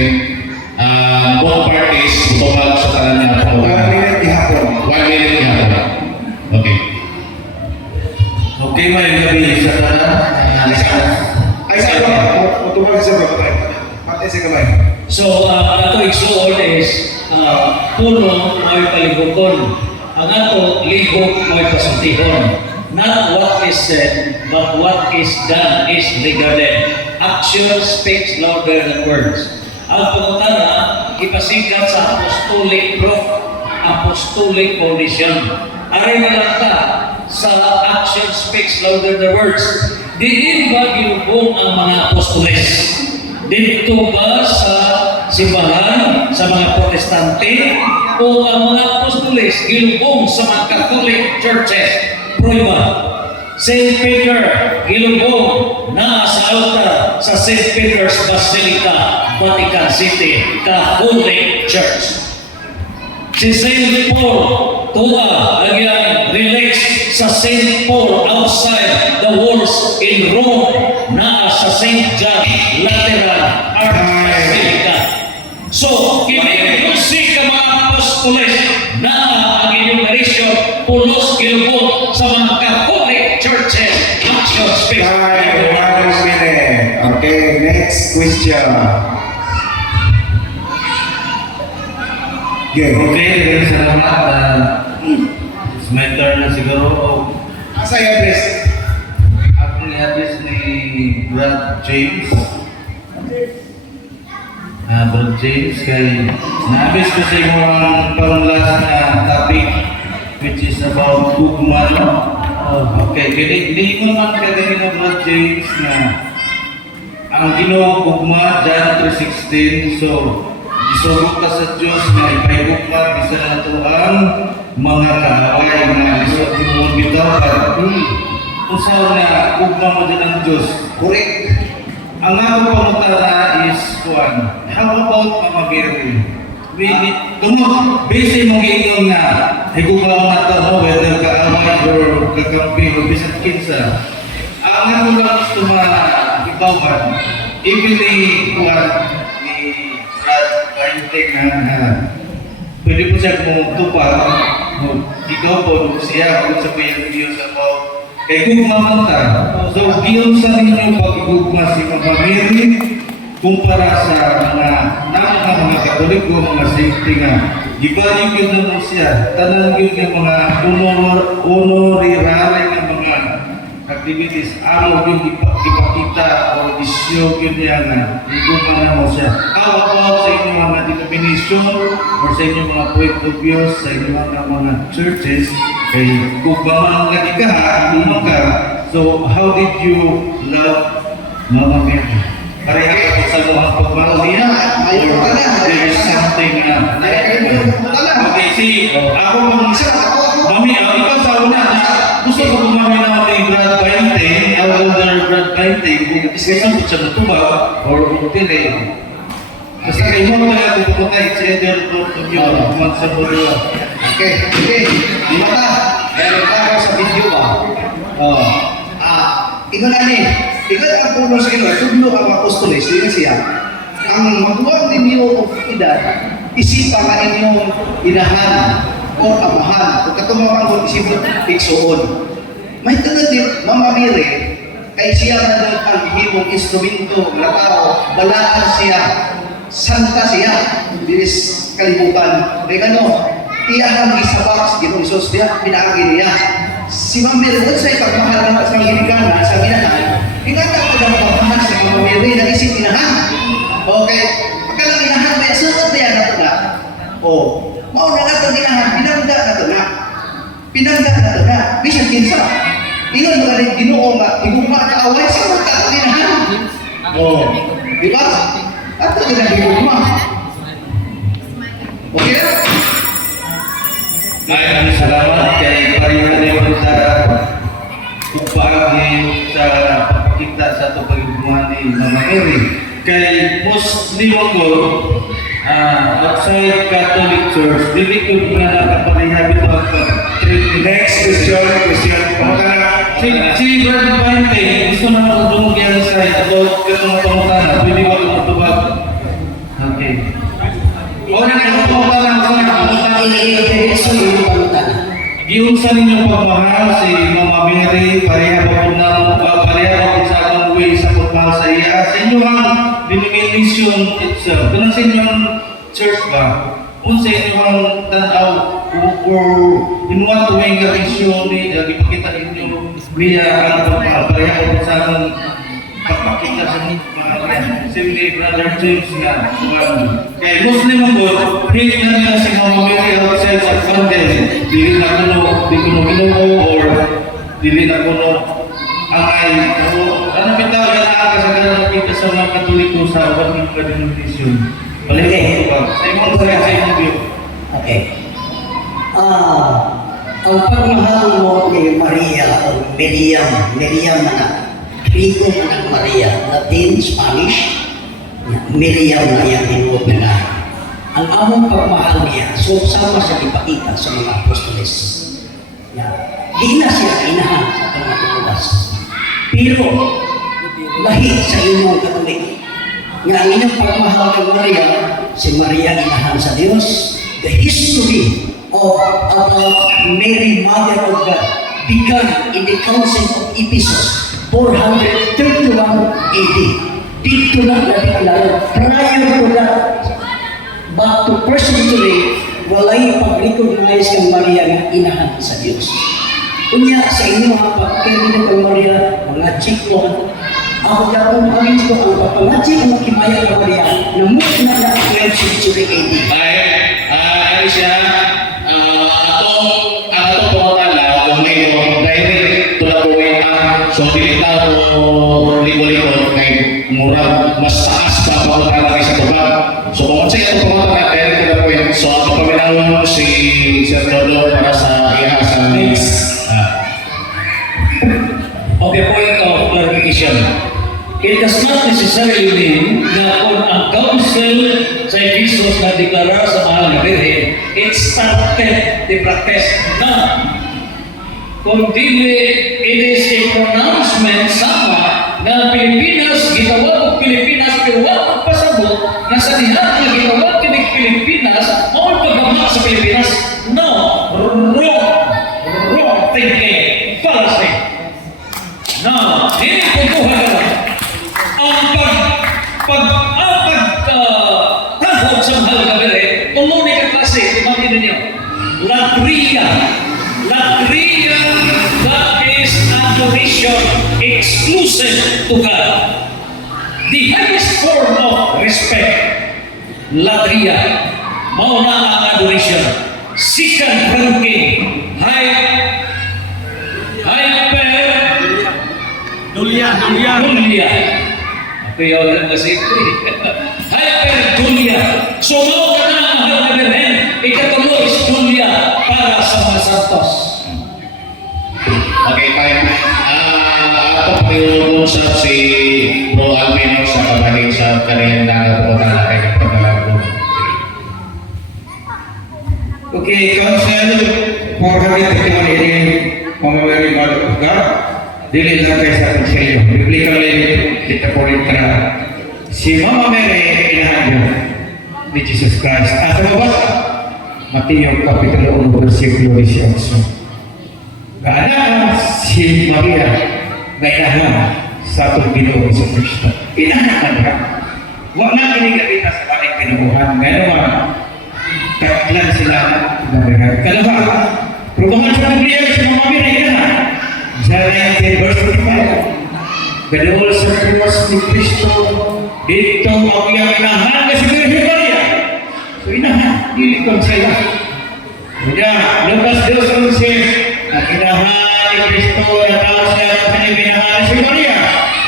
both parties, matupag sa tanan niya, 1 minute ihapon. 1 minute niya. Okay. Okay, may gabi sa tanan. Ay, sa ito. Matubag sa babay. Matay sa kamay. So, ato igsuon is puno may palibukon. Ang ato libok may pasutihon. Not what is said, but what is done is regarded. Action speaks louder than words. Ang pangutana, ipasikat sa apostolic foundation. Aray na lang ta, sa action speaks louder than words. Diin ba ginubong ang mga apostoles? Dito ba sa simbahan, sa mga protestante, o ang mga apostoles ginubong sa mga Catholic churches? Prueba. St. Peter, gilubong na sa altar sa St. Peter's Basilica, Vatican City, Catholic Church. Si St. Paul, tuwa, lagyan, relax sa St. Paul outside the walls in Rome, na sa St. John Lateran Archbasilica. So, kinilusi ka mga apostoles na ang inyong narisyon, pulos gilubong sa mga Catholic churches. Action speaks. Time, 1 minute. Okay, next question. Okay. Okay, salamat. It's my turn na siguro. Asa yung address? Ako ni address ni Brad James. Brad James, kay na-address ko sa mga pang-last na topic, which is about gugma. Okay, hindi ko naman kagaling na Brad James na ang ginawa gugma, John 3:16, so isugod ka sa Diyos na ipahigugma, bisa na ito ang mga kaaway na lisod mo bitaw at usaw na gugma mo din ang Diyos. Correct. Ang ako pangutana is, how about Mama Mary? Base mong ingon nga, higugma mo na ito, no? Whether kaaway or kakampi o bisan kinsa. Ang ako lang gusto ibawan, even ni Brad Barntek na pwede po siya kung tupad, ikaw po, siya, kung sabihin videos about kay gugma ta. So, giyon sa ninyo pag-gugma si Mama Mary kumpara sa mga Katoliko, mga safety nga. Gibaling yun na mo siya. Tanan yun ng mga honorary ng mga activities. Amo yun ipakita o isyo yun niya nga. Gugma na mo siya. How about sa inyong mga denomination or sa inyong mga point of view, sa inyong mga churches, kay gugma nga di ka, gugma ka. So, how did you love Mama Mary? Pareha ka sa mga pagmahal niya? Or there is something na... Okay, see, ako pang isa, Mami, ikaw sa una, gusto ko kumami na kay Brad Bainte, elder Brad Bainte, kung iskaysan ko siya natubag, or utile. Basta kayo mo kaya kung pupunta, it's either both of you, sa Bodo. Okay. Di mata. Meron pa ako sa video ba? Ikaw na ni. Ikaw ang puno sa ilo. Tugno ang apostoles. Di na siya. Ang magbuwag ninyo o edad, isipa nga inyong inahan o amahan. Kung katumaman ko isipon, piksoon. May tulad din, Mama Mary, kay siya na doon ang hihibong instrumento, lakaw, balaan siya, santa siya, bilis kalibutan. Kaya iyahan isabak si Ginoong Isus niya, pinaagi niya. Si Mama Mary, kung sa'yo pagmahal ng sa hiligan, sa ginahan, ingatan ko na pagmahal sa Mama Mary na isip inahan. Okay, pagkalang inahan, may sunod na yan na ito na. Mauna nga ito inahan, pinangga na ito na. Pinangga na ito na. Bisan kinsa. Ingon mo rin, Ginoo nga, higugma na away, sa mga ito inahan. Di ba? At ito na higugma. Okay na? Maraming salamat kay pareha rin sa pagpagi sa pagkita sa ito pagiguman ni Mama Mary. Kay Muslim ako, outside Catholic Church, dili ko na nakapareha ito ang Next question. Si Brad Bainte, gusto na ako dumugyan sa ito katong pangutana, pwede ba tumutubag? Okay. O na pangutana ko na giunsa ninyong pagmahal si Mama Mary, pareha ba po na pareha ba po sa akong way sa pagmahal sa iya? Sa inyong denomination itself, kung sa inyong church ba? Kung sa inyong tanaw or in what way nga issue ni ipakita inyo Mia ang pareha ko sa akong pagpakita sa mga Assembly Brother James nga. Kaya Muslim ako, hate na nila si Mama Mary outside sa Sunday. Dili na kuno, di kuno minumo or dili na kuno angay. Ano bitaw yan nakakasagalan kita sa mga Katoliko sa Waging Denomination. Balik ko ba? Sa imong sa imong view. Okay. Ang pagmahal mo ni Maria o Miriam na Rico na Maria, Latin, Spanish, Miriam na yan tinuod na. Ang among pagmahal niya, so sama sa ipakita sa mga apostoles. Di na siya inahan sa mga tutulas. Pero, lahi sa inyong Katolik. Nga ang inyong pagmahal kay Maria, si Maria inahan sa Diyos. The history of Mary, Mother of God, began in the Council of Ephesus, 431 AD. Dito na na-declare, prior to that, but to first century, walay pag-recognize kang Maria nga inahan sa Diyos. Unya sa inyo mga pagkaibigan kang Maria, mga chiklo, ako dapong pangin ko ang papangachi ang makimaya kang Maria na muna na 12th century AD. Ano siya, atong pangutala, kung may mga direct tulad ko so dilita ko ligo-ligo kay murag mas taas pa pangutala kay sa tubag. So kung sa ito pangutala, direct tulad ko yun. So ako paminaw si Sir Lolo para sa iya sa next. Okay, point of clarification. It does not necessarily mean na kung ang council sa Ephesus na deklara sa mahal na Birhen, it started the protest. No. Kundi it is a pronouncement sama na Pilipinas, ginawa ko Pilipinas, pero wala pasabot na sa dihan na ginawa ko Pilipinas, all pagmamahal sa Pilipinas. No. Wrong thinking. Fallacy. No. Hindi ko lang. Ang pagtahod sa mahal na Birhen, tumunin ka klase, tumangin ninyo. Latria, that is adoration exclusive to God. The highest form of respect, latria, mauna ang adoration. Second ranking, Dulia. Kaya wala na si Hyperdulia. So, mo ka na ang mahal na Birhen, ikatuloy is Dulia para sa mga santos. Okay, fine. Ako pag-iusap si Bro Alvin sa kabahin sa kanina na pagkakala kay pagkakala. Okay, Council, 451 ini Mama-Mary Mother of God, dili lang kayo sa konselyo. Biblically, kita po rin ka si Mama Mary inahan ni Jesus Christ. At sa mabasa, Mateo Kapitulo 1, versikulo 18. Gaana si Maria na inahan sa atong Ginoo sa Kristo. Inahan ka. Huwag na kinigapita sa laking pinubuhan. Ngayon katlan sila nabihan. Kalawa, perubahan sa Biblia si Mama Mary inahan. Jeremiah 10 verse 45. Gadawal sa Diyos ni Kristo dito ang iyang inahan na si Virgen Maria. So inahan, ilikon sila. Kaya, Lucas 2:11 ang inahan ni Kristo na tao siya ang kanyang inahan si Maria.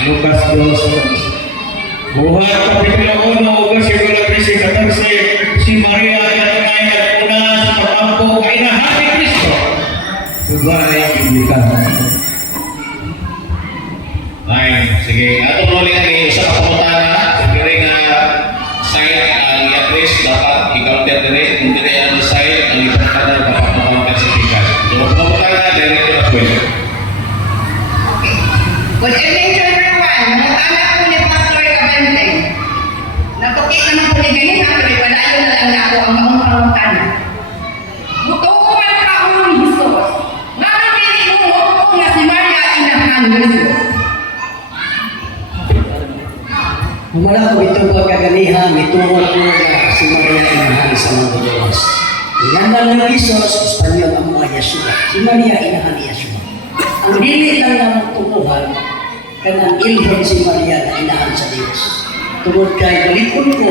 Lucas 2:11. Buhat Kapitulo 1, versikulo 13-14, si Maria ay tunay at una sa pag-ampo ay inahan ni Kristo. Subay ang Biblia. Ay, sige. Ato mo lang ni sa pamutana, sige nga side ang i-address dapat i-counter dire, hindi ang side ang ipagkada dapat ma-counter sa tikas. So, pamutana direct to the question. Good evening to everyone. Mag-anak po ni Pastor Cabente. Natukit naman po ni ganyan na pero padayo na lang ako ang maong pangutana. Buto man ka ang Jesus. Nga pili mo nga si Maria inahan ni Jesus. Humala ko itong pagkaganihan, itungol ko na si Maria inahan sa mga Diyos. Ingandang ng Isos, Espanyol ang mga Yeshua. Si Maria inahan ni Yeshua. kung dili lang na magtutuhan, kanang ilhon si Maria na inahan sa Diyos. Tungod kay balikon ko,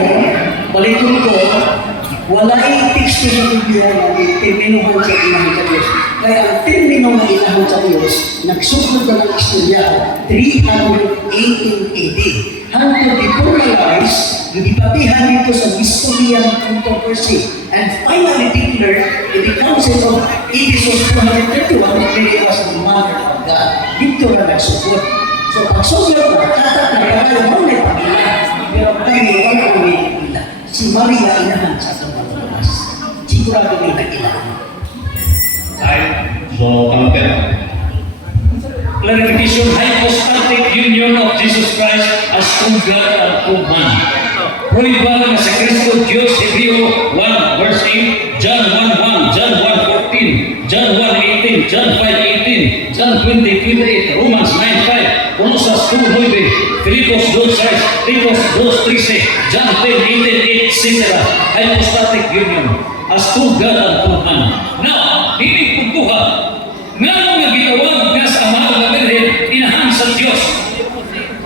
walay teksto sa Biblia na terminuhan sa inahan sa Diyos. Kaya ang termino na inahan sa Diyos, nagsusunod na ng istorya 318 AD. Hanggang deformalize, gibibatihan dito sa historian controversy, and finally declared in the Council of Ephesus 231 that Mary was the Mother of God. Dito na nagsugod. So, pag susunod na, tatat na kaya mo na pamilya. Pero kami, wala kami pamilya. Si Maria inahan sa itong pagkakas. Sigurado may nagilahan. So, counter. Clarification, hypostatic union of Jesus Christ as true God and true man. Prueba na sa Kristo Diyos, Hebreo 1 verse 8, John 1:1, John 1:14, John 1:18, John 5:18, John 20:28, Romans 9:5, Colosas 2:9, Filipos 2:6, Titos 2:13, John 10:18, etc. Hypostatic union as true God and true man. Now, hindi puntuhan nga mga ginawag nga sa mahal na Birhen, inahan sa Diyos.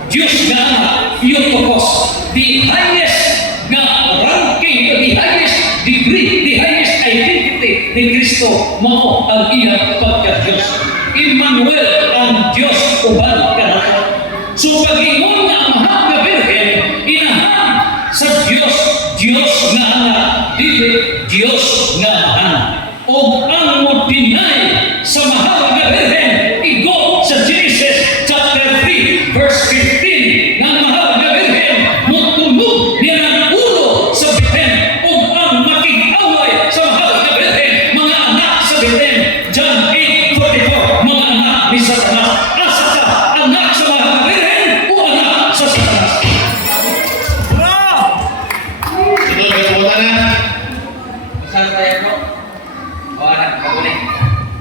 Diyos nga anak, Theotokos, the highest nga ranking, the highest degree, the highest identity ni Kristo, mao ang iyang pagka-Diyos. Emmanuel ang Diyos uban kanato. So pag-ingon nga ang mahal na Birhen, inahan sa Diyos, Diyos nga anak, dili Diyos nga anak. O ang mo deny sa mahal na Birhen, igo sa Genesis chapter 3 verse 15 na mahal na Birhen mutulog niya ng ulo sa Beten o ang makikaway sa mahal na Birhen, mga anak sa Beten. John 8:44, mga anak ni Satanas. Asa ka, anak sa mahal na Birhen o anak sa Satanas? Ito, kalimutan na. Saan tayo po? O anak, maguling.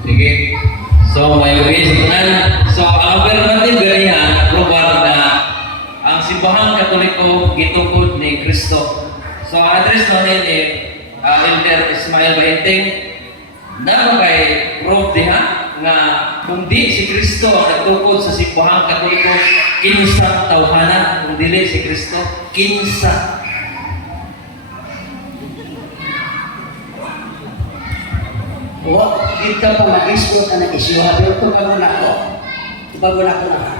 Sige. So, may uwisan. So, ang affirmative ganyan, probar na ang simbahang Katoliko gitukod ni Kristo. So, ang address namin ni Elder Ismael Bahinting, na kay proof diha nga kung di si Kristo ang nagtukod sa simbahang Katoliko, kinsa tawhana, kung dili si Kristo, kinsa. O, kita pa mag-ispo ka na isyo. Pero ito bago na ko. Na.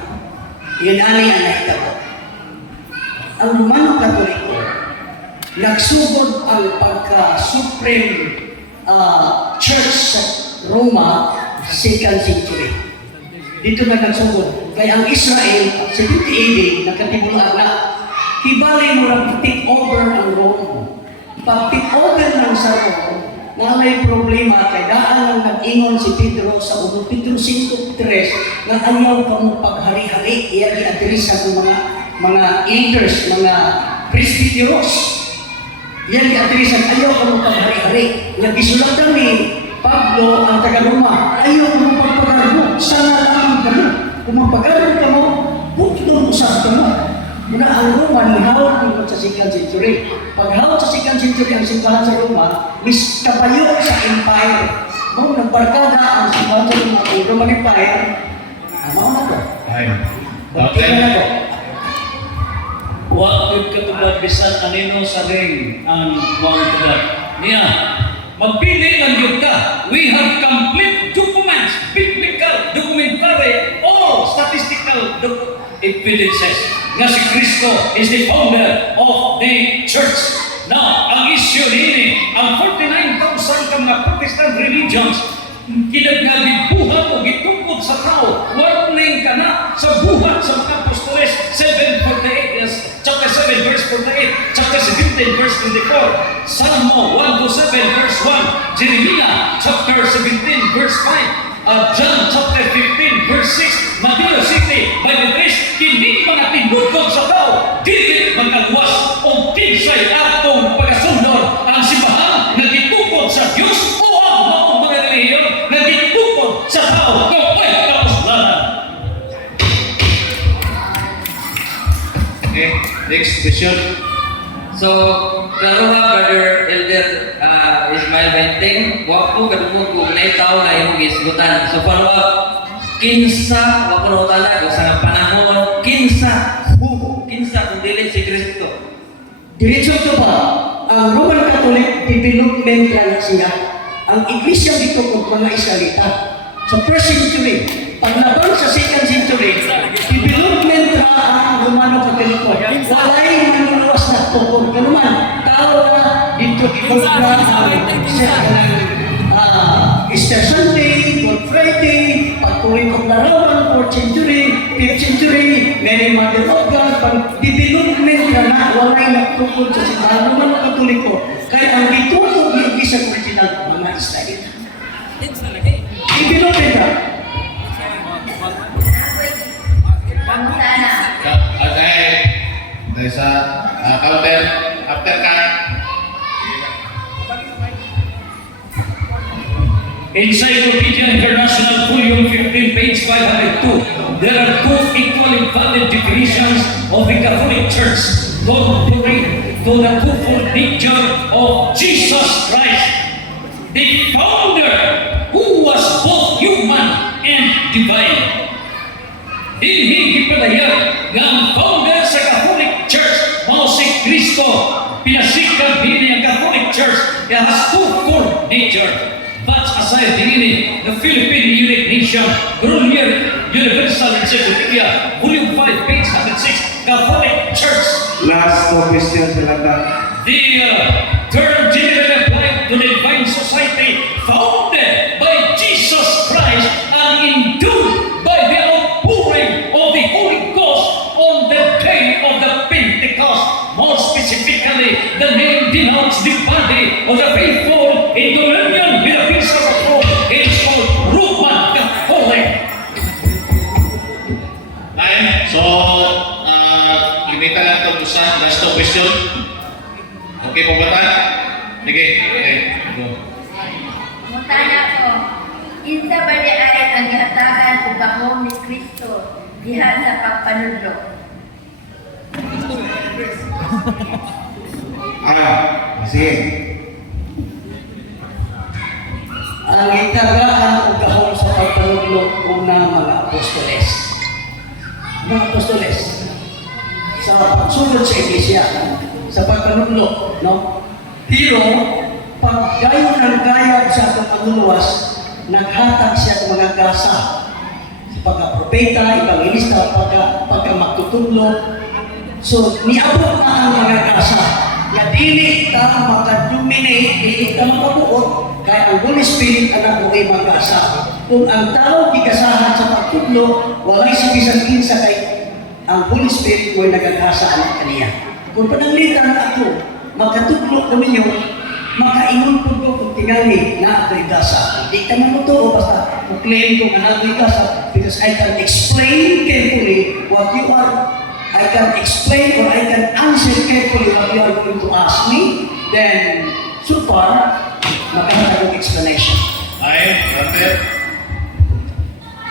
Yun ani ang nakita ko. Ang Romano Katoliko, nagsugod ang pagka-supreme church sa Roma 2nd century. Dito na nagsugod. Kaya ang Israel, 70 AD, nagkatibulaan na. Hibali mo lang take over ang Rome. Pag-take over ng sa Rome, na may problema kay daan lang nag-ingon si Pedro sa 1 Pedro 5:3 na ayaw ka mong paghari-hari, iya i-address sa mga elders, mga presbyteros. Iya i-address sa ayaw ka mong paghari-hari. Yang isulatan ni Pablo ang taga-Roma, ayaw ka mong pagpagarbo, sana lang ka mo. Kung magpagaron ka mo, huwag doon usap ka mo. Muna ang Roma, nihawag mo sa 2nd century. Paghawag sa 2nd century ang simbahan sa Roma, mis kapayo sa empire. Nung nagbarkada ang simbahan sa Roma, ang Roman Empire, amaw na to. Time. Bakit na to? Huwag katubad bisan anino sa ring ang huwag katubad. Niya, magpili lang yun ka. We have complete documents, biblical, documentary, all statistical evidences nga si Kristo is the founder of the church. Now, ang issue nini, ang 49,000 ka mga Protestant religions, kinagnabibuhat o gitungkod sa tao, warning ka na sa buhat sa mga apostoles, 7:48, yes, chapter 7 verse 48, chapter 17 verse 24, Salmo 1-7 verse 1, Jeremiah chapter 17 verse 5, John chapter 15 verse 6, Matthew 60 by the grace, kini mga tinudod sa tao, dili magkaluwas o kinsay atong pagkasundon ang simbahan na gitukod sa Diyos o ang mga relihiyon na gitukod sa tao kapay kapuslanan. Okay, next question. So, klaro ha, Brother Elder Ismael Bahinting, wag po kadungog kung naitaw na imong gisgutan. So, follow up, kinsa wa kuno tala sa nga panahon kinsa kung dili si Kristo. Diretso to ba? Ang Roman Catholic development lang siya. Ang iglesia dito kung mga Israelita. Sa first century, paglabang sa second century, development ra ang Romano Catholic. Walay manuluwas na to. Kung ganuman, tao na dito ibugra Easter Sunday, Good Friday, pagtuloy kong larawan, 4th century, 5th century, Mary Mother of God, pag-development na walay nagtukod sa simbahan ng mga Katoliko, kaya ang ditulog ng Iglesia original, mga Israelita. Development na. Pangutana. Dahil sa counter, after ka. Encyclopedia International Volume 15, page 502. There are two equally valid definitions of the Catholic Church contrary to the twofold nature of Jesus Christ, the founder who was both human and divine. Dinhi gipadayag nga ang founder sa Catholic Church mao si Kristo. Pinasikat din ang Catholic Church has twofold nature. But aside dinhi, the Philippine Unit Nation Grunier Universal Encyclopedia Volume 5, page 106, Catholic Church. Last two questions sila ta. The term generally applied to the divine society founded by Jesus Christ and endued by the outpouring of the Holy Ghost on the day of the Pentecost. More specifically, the name denotes the body of the faithful in communion with the Bishop of Rome. It is called Roman Catholic. Ayan. So, limitan lang ito sa last two question. Okay po ba tayo? Sige. Okay. Go. Mutana ko. Kinsa ba di ay ang gihatagan o gahom ni Kristo diha sa pagpanudlo? Sige. Ang itagaan o gahom sa pagpanudlo una mga apostoles. Mga apostoles. Sa pagsunod sa iglesia, sa pagpanudlo, no? Pero, pag gayon ng gayad sa atong panuluwas, naghatag siya ng mga gasa sa pagka-propeta, evangelista, pagka-magtutudlo. So, niabot na ang mga gasa na dili ka makadominate, dili ka makabuot, kaya ang Holy Spirit anak mo ay magkasa. Kung ang tao ikasahan sa pagtudlo, walay sibisan kinsa kay ang Holy Spirit mo ay nagagasa anak kaniya. Kung pananglitan na ako, magkatudlo kami nyo, makainom po ko kung tingali na ako'y gasa. Hindi ka naman totoo basta proclaim ko na ako'y gasa because I can explain carefully what you are. I can explain or I can answer carefully what you are going to ask me. Then, so far, makakita ng explanation. Ayan. After.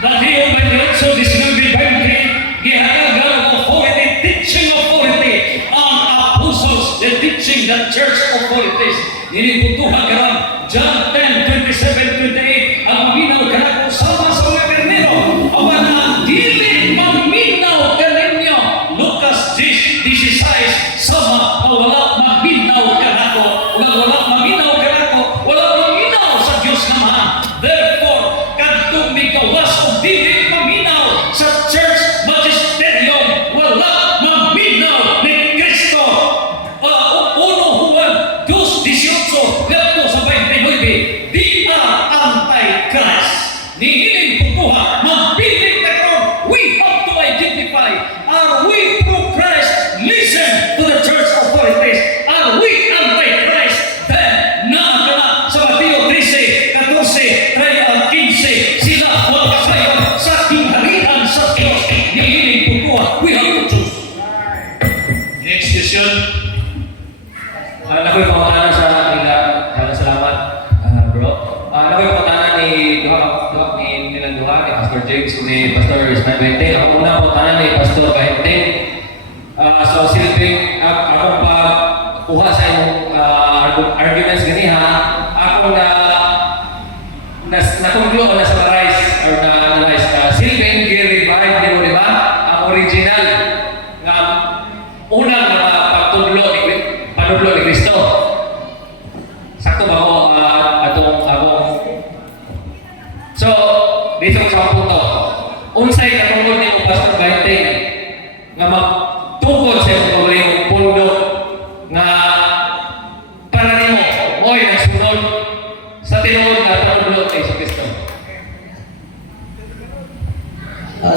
That here by the also this will be boundary, gihatagan authority, teaching authority, ang apostles, the teaching the church authorities. Ninibutuhan ka lang, John 10:27-28, ang maminaw ka na kung sama sa mga karnero, awan ang dili maminaw ka ninyo. Lucas 10:16, sama na wala maminaw ka na ko, wala maminaw ka na ko, wala maminaw sa Diyos naman. Therefore, kadtong migawas o dili maminaw sa church magisterium, wala maminaw ni Kristo. Uno Juan 2:18, lepto sa 29, di na anti-Christ. Nihiling putuha, magbiling na karon, we have to identify, are we pro-Christ? Listen to the church authorities. Are we anti-Christ? Then, nakakala sa Mateo 13:14, sila magkasayaw sa tinghalian sa Diyos. Nihiling putuha, we have to choose. Next question. Nakoy pangutana sa ila. Salamat, bro. Nakoy pangutana ni Doc ni nilang duha, ni Pastor James ni Pastor Ismael Bente. Ako una pangutana ni Pastor Bente. So silbing ako pa kuha sa imong arguments ganiha. Ako na conclude na summarize or na analyze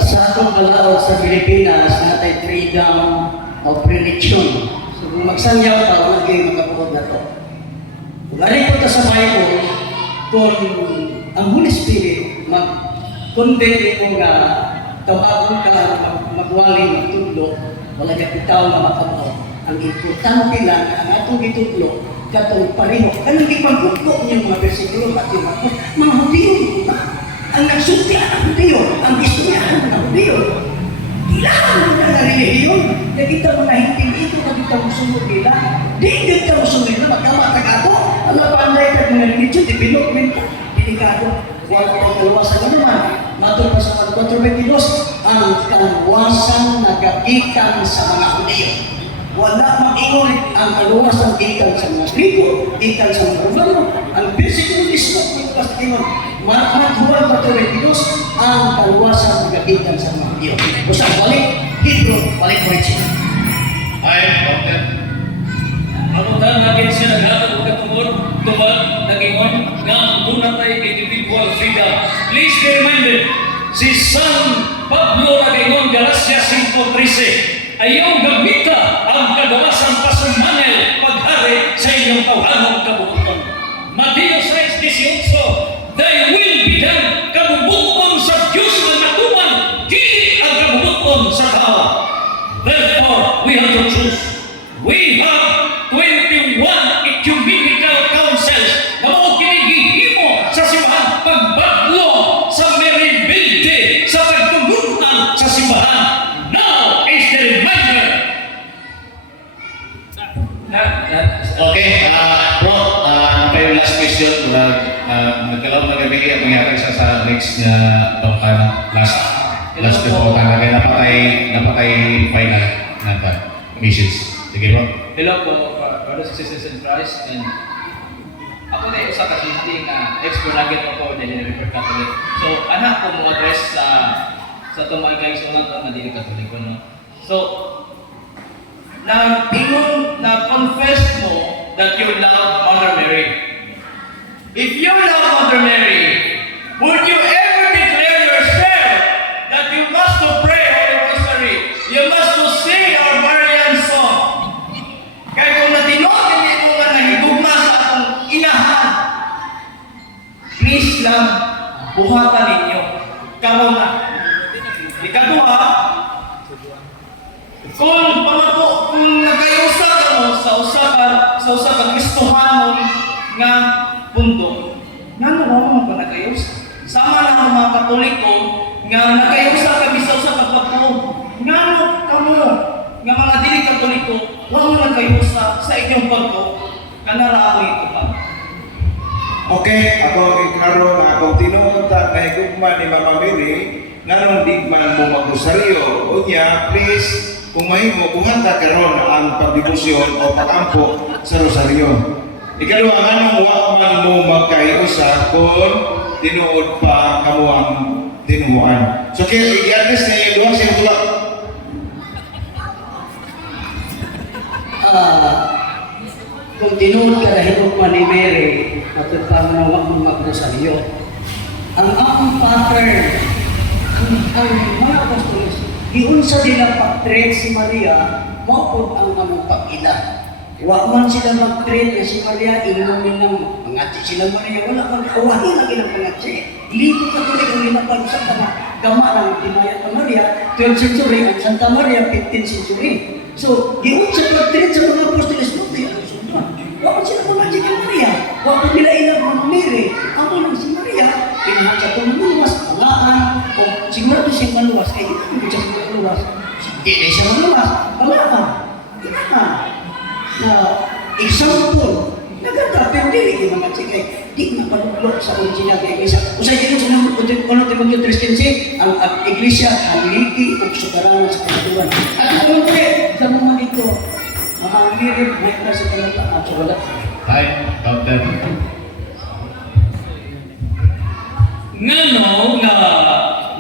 Sa atong balaod sa Pilipinas, natay freedom of religion. So kung magsangyaw pa, wala kayo makapuod na to. Kung ari po sa Bible, kung ang Holy Spirit mag-convict mo nga tawagin ka magwaling magtudlo, wala ka bitaw na makapuod. Ang importante lang, ang atong itudlo, katong pareho. Kanang ipagkuklo niyong mga bersikulo, mga Hudiyo, ang nagsulti ang Hudiyo, ang istoryahan ng Hudiyo. Kailangan na relihiyon. Nakita mo na hindi ito nakita mo sunod nila. Di kita mo sunod nila, magkamatag ako. Alam pa ang lahat ng mga religion, development ka. Delikado. Wala tayong kaluwasan na naman. Matol pa sa 4:22, ang kaluwasan nagagikan sa mga Hudiyo. Wala mag-ingon ang kaluwasan gikan sa mga Grigo, gikan sa mga Romano. Ang versikulo mismo, basta ingon, Juan 4:22, ang kaluwasan nagagikan sa mga Hudiyo. Basta balik, Hebrew, balik origin. Ay, okay. Ang utang natin siya naghatag og katungod, tubag, nagingon, nga ang doon tayo individual freedom. Please be reminded, si San Pablo nagingon, Galacia 5:13, ayaw gabita ang kagawasan pasumanel paghari sa inyong tawhanong kabubuton. Mateo 6:18, thy will be done, kabubuton sa Diyos na natuman, dili ang kabubuton sa tao. Therefore, we have to choose. We have 21 ecumenical councils na mo kinigihimo sa simbahan pagbadlo sa meribilde sa pagtulunan sa simbahan. Now is the reminder. Okay, bro, pa yung last question. Nagkalaw na gabi ang mangyari sa next na last before kaya napatay final na missions. Sige bro. Hello po, brothers and sisters in Christ. And ako na yung sa kasinti nga ex-Born-Again ako na River Catholic. So, anak ko mo address sa tumay kayo sa mga na dili Katoliko, no? So, na-confess mo that you love Mother Mary. If you love Mother Mary, would you ever declare yourself that you must to pray Holy Rosary? You must to sing our Marian song. Kaya kung natinood hindi mo nga nahigugma sa atong inahan, please lang, buhatan ninyo. Kamu na. Ikaduha, kung nagayusa ka mo sa usa ka Kristohanon nga pundo, nga naman pa nagayusa. Sama lang ang mga Katoliko nga nagayusa kami sa usa ka pagko. Nga kamo nga mga dili Katoliko, wala mo nagayusa sa inyong pagko. Kanara ito pa. Okay, ako iklaro na akong tinuod na higugma ni Mama Mary, nga di man mo magrosaryo. O niya, please, kung mahimo, buhata karon ang pagdibusyon o pagampo sa rosaryo. Ikalawa, anong wakman mo magkaiusa kung tinuod pa kamo ang tinuuan. So, kaya i-address na yung duwang siyang tulak. Kung tinuod ka dahil pa ni Mary, matod pa na wag mong magrosaryo. Ang akong pattern, ang mga apostolos, iunsa nila pag-treat si Maria, maupod ang among pag-ila. Wa man sila mag-treat na si Maria, inumin ng pangatsi sila Maria, wala man kawahin lagi ng pangatsi. Lito ka tuloy ang linapag sa gama ng Timaya ng Maria, 12th century, ang Santa Maria, 15th century. So, iunsa pag-treat sa mga apostolos, wala sila mga ng Maria. Wala nila ilang mga Mary. Ako lang si Maria. Pinahan sa itong maluwas, palaan. O siguro siya maluwas. Eh, hindi siya maluwas. Hindi siya maluwas. Palaan. Pinahan. Na example. Naganda. Pero hindi mga tsikay. Di napaluklok sa original na iglesia. Usay din sa mga Timoteo 3:15, ang iglesia haligi o sukaranan sa kalatuan. At kung sa mga ito, ang lirik na sa kalataan sa wala. Hi, Doctor. Ngano nga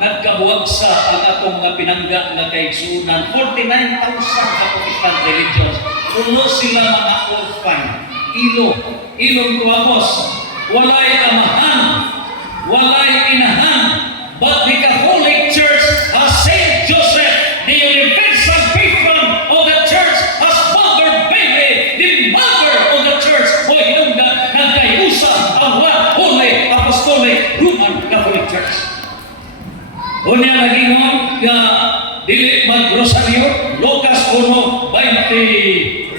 nagkabuwag sa ang atong nga pinangga nga kaigsunan 49,000 ka Protestant religions. Uno sila mga orphan, ilong tuwagos, walay amahan, walay inahan, but the Catholic Church has nga dili mag-rosaryo, Lucas 1:28,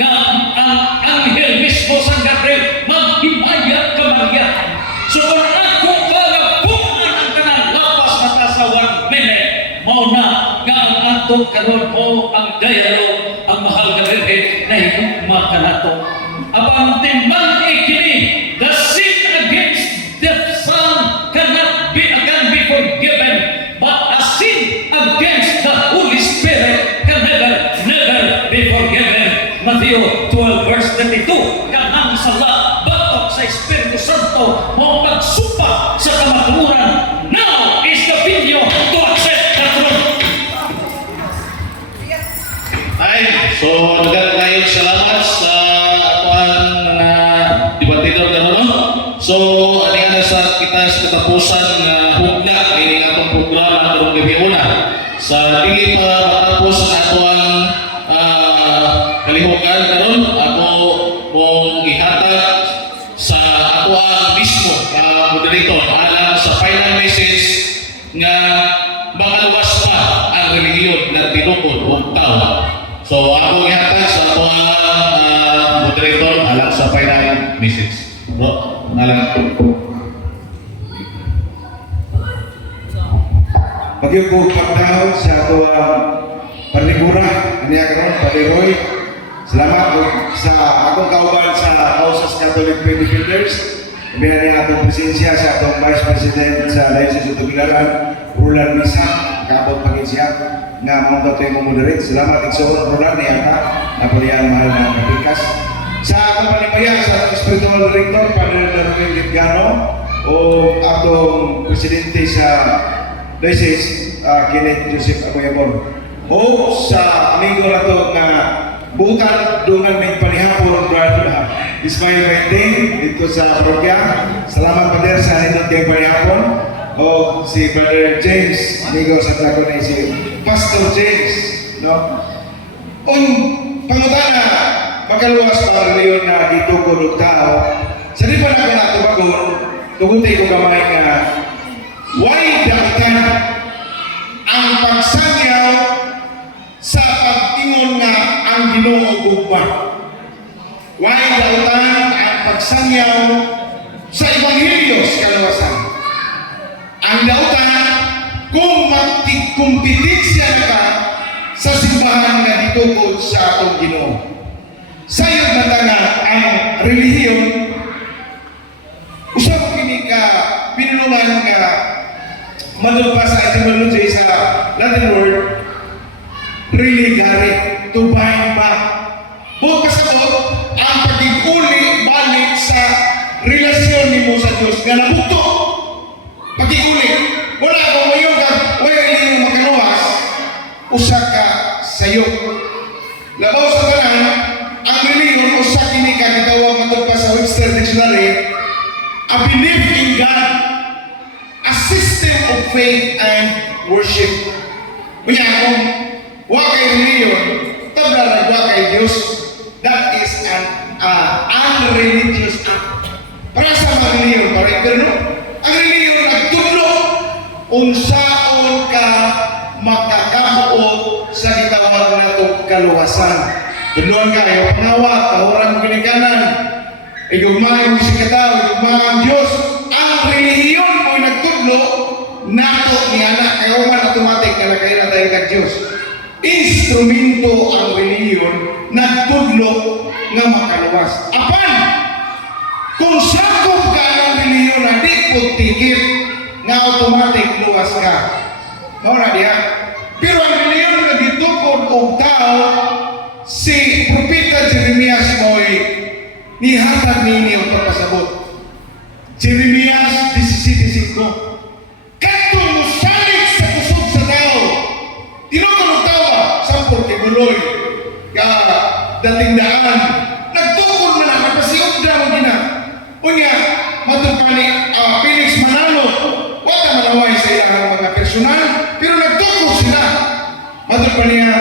nga ang anghel mismo sa Gabriel maghimaya ka Maria. So kung ako pagapunan ang kanang lapas mata sa 1 minute, mao na nga ang atong karon mo ang dialogue ang mahal nga Birhen na higugma ka nato. Abang timbang ikini, the sin against the Son cannot be forgiven, but a sin against the Holy Spirit can never be forgiven. Matthew 12:32, kanang sala batok sa Espiritu Santo mo pagsumpa sa kamatuoran. Now is the video to accept the truth. Ay, so daghang kayong salamat sa atuang mga debatidor karon. So ani ana sa kita sa katapusan nga hugna ini atong programa karong gabi una. Sa dili pa matapos ang atuang kalihukan karon, ako mong ihatag sa atuang mismo moderator alang sa final message nga makaluwas pa ang relihiyon na tinukod o tao. So ako ihatag sa atuang moderator alang sa final message. Bro, alang. Bagyo po pagdahon sa ato panigura niya karon Padiroy. Salamat po sa akong kauban sa Houses Catholic Defenders. Bilang niya atong presensya sa atong Vice President sa Diocese of Tubilaran, Roland Misa, kapag pag-insya nga mga ito yung moderate. Salamat igsoon Roland niya ka na paliyang mahal na kapikas. Sa akong panimaya sa Spiritual Director, Padre Darwin Gitgano, o atong Presidente sa Diocese, Kenneth Joseph Agoyabon. O sa amigo na to na bukan dungan may panihapon, Brother Ismail Bending dito sa parokya. Salamat Pader sa nindot kay panihapon. O si Brother James, amigo sa tako na si Pastor James, no? Pangutana, pagkaluwas pa rin na dito ko tao. Sa di pa na ako natubagon, tugutin ko kamay nga why dakitan ang pagsangyaw sa pagtingon nga ang Ginoo ugma. Why dakitan ang pagsangyaw sa Ebanghelyo sa kaluwasan. Ang dautan kung magkumpetensya na ka sa simbahan nga ditukod sa atong Ginoo. Sayod na tanga ang relihiyon, usap kini ka pinulungan nga madulpa sa etymology sa Latin word religare, to bind back. Buong kasabot ang pag-uli balik sa relasyon nimo sa Diyos nga nabukto. Pag-uli, wala akong mayon ka, wala inyong makaluwas, usa ka sayo. Labaw sa tanan, ang religion usa kini ka gitawag madulpa sa Webster Dictionary, a belief in God, a system of faith and worship. Kaya kung wakay religion, tabla na wakay Diyos, that is an unreligious act. Para sa mga religion, pero no? Ang religion nagtudlo, unsaon ka makakabuot sa gitawag na itong kaluwasan. Tudloan ka, ayaw pangawat, tahuran mo ginikanan, igugmahin mo si katao, igugmahin ang Diyos. Ang relihiyon mo'y nagtudlo, nato ni anak, kayo man automatic na nakain na tayo kag Diyos. Instrumento ang relihiyon, nagtudlo nga makaluwas. Apan, kung sakop ka ng relihiyon na di po tikit, nga automatic luwas ka. Mauna diya. Pero ang relihiyon na ditukod o tao, si Propeta Jeremias mo'y nihatag ninyo ang pagpasabot. Jeremias 17:5. Katong musalit sa kusog sa tao, tinukod ang tao, sampor kay Buloy, ka dating daan, nagtukod na lang, nagpasiugda mo gina. Unya, matupani, Felix Manalo, wala malaway sa ilang mga personal, pero nagtukod sila. Matupani niya,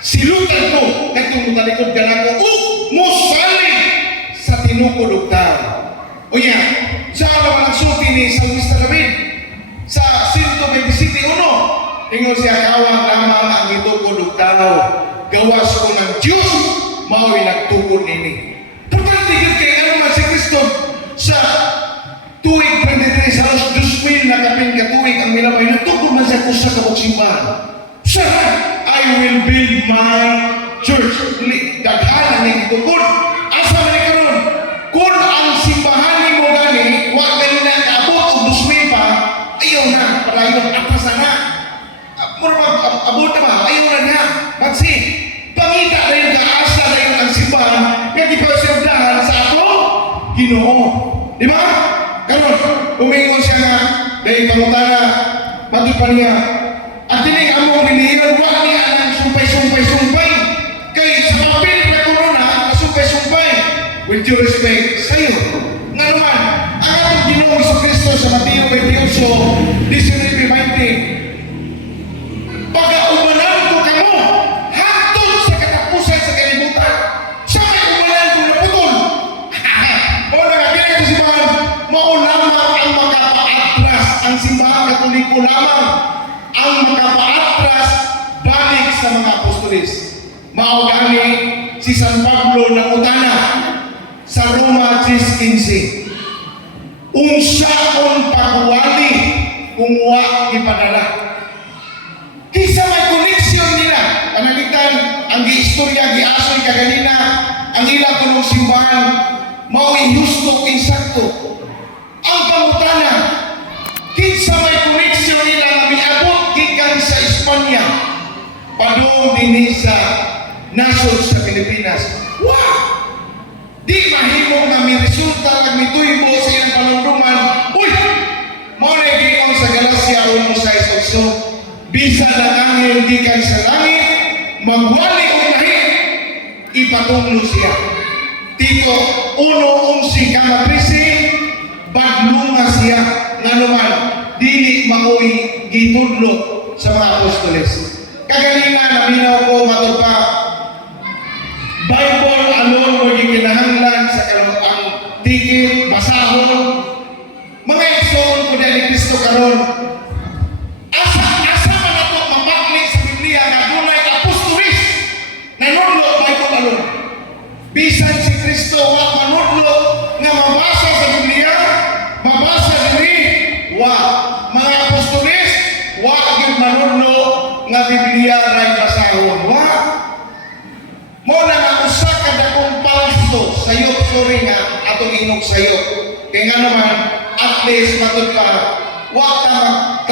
silutan ko, katong mutalikod ka na ko, musalit sa tinukod ang tao. Unya, sa alam ang nagsulti ni Salmista David sa 127:1, ingon siya kawang lamang ang gitukod og tao. Gawas ko ng Diyos, mao'y nagtukod nini. Importante gid kay ano man si Kristo sa tuig 23 sa 2000 na kapin ka tuig ang milabay nagtukod man siya kusa ka simbahan. Siya, I will build my church. Daghan ang nagtukod. Asa man ni karon? Kung ang simbahan ni mo gani, wa gani na kaabot og 2000 pa, ayaw na, parayon atas na. Mura mag-abot na ba? Ayaw na niya. Kasi, pangita na yung kaasa na yung ang simbahan, nga ipagsiabdahan sa atong Ginoo. Di ba? Karon, umingon siya nga, dahil pangutana, matod pa niya, at tining among nilihinan, wa niya ang sumpay-sumpay-sumpay. Kay sa papel na corona, sumpay-sumpay. With due respect, sa'yo. Nga naman, ang atong Ginoo Jesucristo sa Mateo 28, 19-20, pagkaumanan ko kamo, hantod sa katapusan sa kalibutan. Sa may umanan ko naputol. O nagagaya ko simbahan, mao lamang ang makapaatras. Ang simbahan Katoliko lamang ang makapaatras balik sa mga apostolis. Mao gani si San Pablo na utana sa Roma 10:15. Unsaon pagwali kung wa ipadala. Kisa may koneksyon nila. Panalitan, ang giistorya, giasoy kaganina, ang ilang tulong simbahan, mao'y husto insakto. Ang pangutana, kinsa may koneksyon nila na miabot gikan sa Espanya, padung din sa nasod sa Pilipinas. Wow! Di mahimong na may resulta lang mituybo sa ilang panunduman. Uy! Mauna gikan sa Galacia 1:6-8. Bisa ng anghel gikan sa langit, magwali o nahi, ipatunglo siya. Tito 1:11 kama 13, badlunga siya, nga naman, dili mao'y gitudlo sa mga apostoles. Kaganina, naminaw ko, matod pa, Bible alone mo gikinahanglan sa ang tikit, basahon, mga igsoon ko dahil ni Kristo karon. Bisan si Kristo wa manudlo nga mabasa sa Biblia, mabasa diri wa mga apostoles wa gyud manudlo nga Biblia ray basahon. Wa mo na nga usa ka dakong palsto sayo sorry nga atong inog sayo. Kaya nga naman at least matud pa wa ka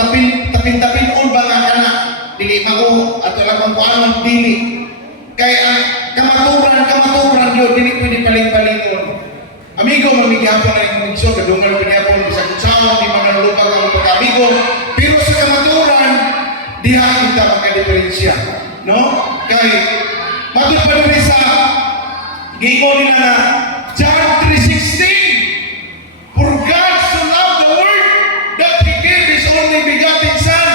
tapin-tapin ba nga kana dili mao ato lang kuanon dili. Kaya ang kamaturan yun, hindi pwede paling-palingon. Amigo, mamigyan ko na yung minso, kadungan pinapon, sa kutsawan, di manalubag ang pagka-amigo. Pero sa kamaturan, diha kita magka-diferensya. No? Kaya, matod pa rin sa gingon nila na John 3:16, for God so loved the world that He gave His only begotten Son.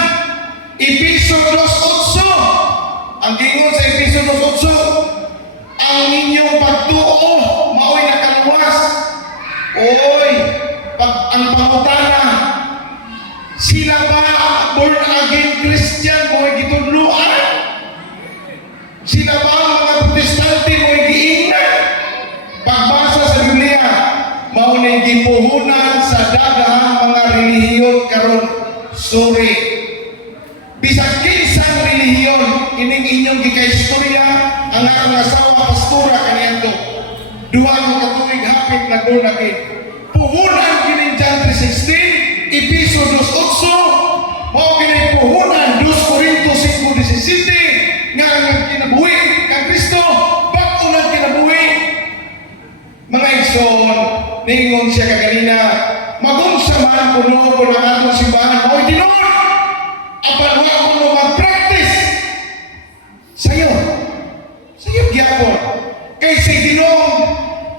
Episod 2:8, ang gingon sa Episod 2:8, ang inyong pagtuo mao'y nakaluwas. Oy, ang pangutana, sila ba born again Christian mo'y gitudluan? Sila ba ang mga Protestante mo'y giingnan? Pagbasa sa Biblia, maunay gipuhunan sa daghang mga relihiyon karon. Sorry. Bisag kinsang relihiyon, ining inyong gikaistorya, ang akong asawa pastora kaniadto. Duha mo katuig hapit na doon natin. Puhunan kining John 3:16, Episod 2:8, mao kinay puhunan 2 Corintios 5:17, nga ang kinabuhi kang Kristo, bag-o nang kinabuhi. Mga igsoon, ningon siya kaganina, magunsa man kuno ko ng atong simbahan, mao'y tinuod. Apan wa ko mag-practice sayo gyapon kay si Ginoong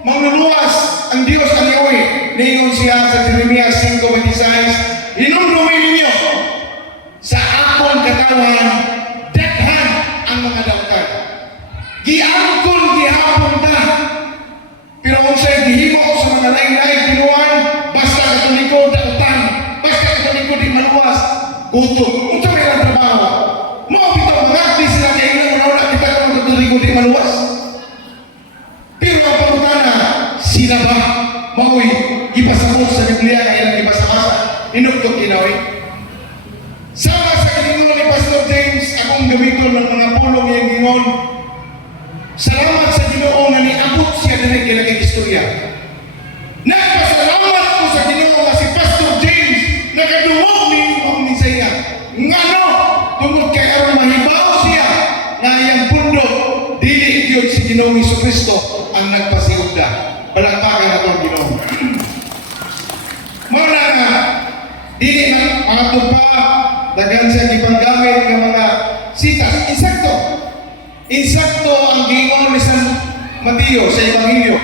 mangluluwas ang Dios ang iuwi. Ningon siya sa Jeremias 5:26, hinumdumi ninyo sa akong katawan daghan ang mga dautan, giangkon gihapon ta, pero unsay gihimo sa mga lain-lain tinuan, basta Katoliko dautan, basta Katoliko di maluwas kuto. Unsa may trabaho? basol sa Biblia nga ilang ibasa-basa, inuktok kinawi. Sama sa giningon ni Pastor James, akong gamiton ng mga pulong yung gingon. Salamat sa Ginoo nga niabot siya na nagkilagay istorya. Nagpasalamat ko sa Ginoo nga si Pastor James nakadungog ni ang misaya. Ngano, tungod kay aron mahibaw siya nga iyang pundok, dili gyud si Ginoong Jesucristo ang nagpasiugda. Palakpakan atong Ginoo. Mao na nga dili na mga tupa daghan siya gipanggamit nga mga sitas. Insakto ang gingon ni San Mateo sa Ebanghelyo.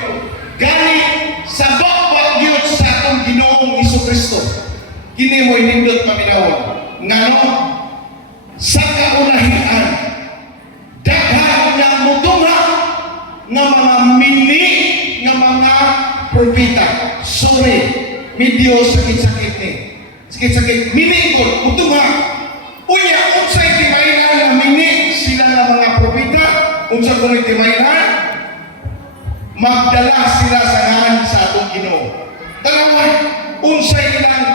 Gani sa bakbak gyud sa atong Ginoong Jesucristo. Kini mo inindot paminawon. Ngano sa kaunahian daghan nga mutungha nga mga mini nga mga propeta. Sorry, medyo sakit-sakit ni. Sakit-sakit, mini ko, mutungha. Unya, unsay timaylan nga mini sila nga mga propeta, unsay kung timaylan, magdala sila sa ngalan sa atong Ginoo. Dalawa, unsay ilang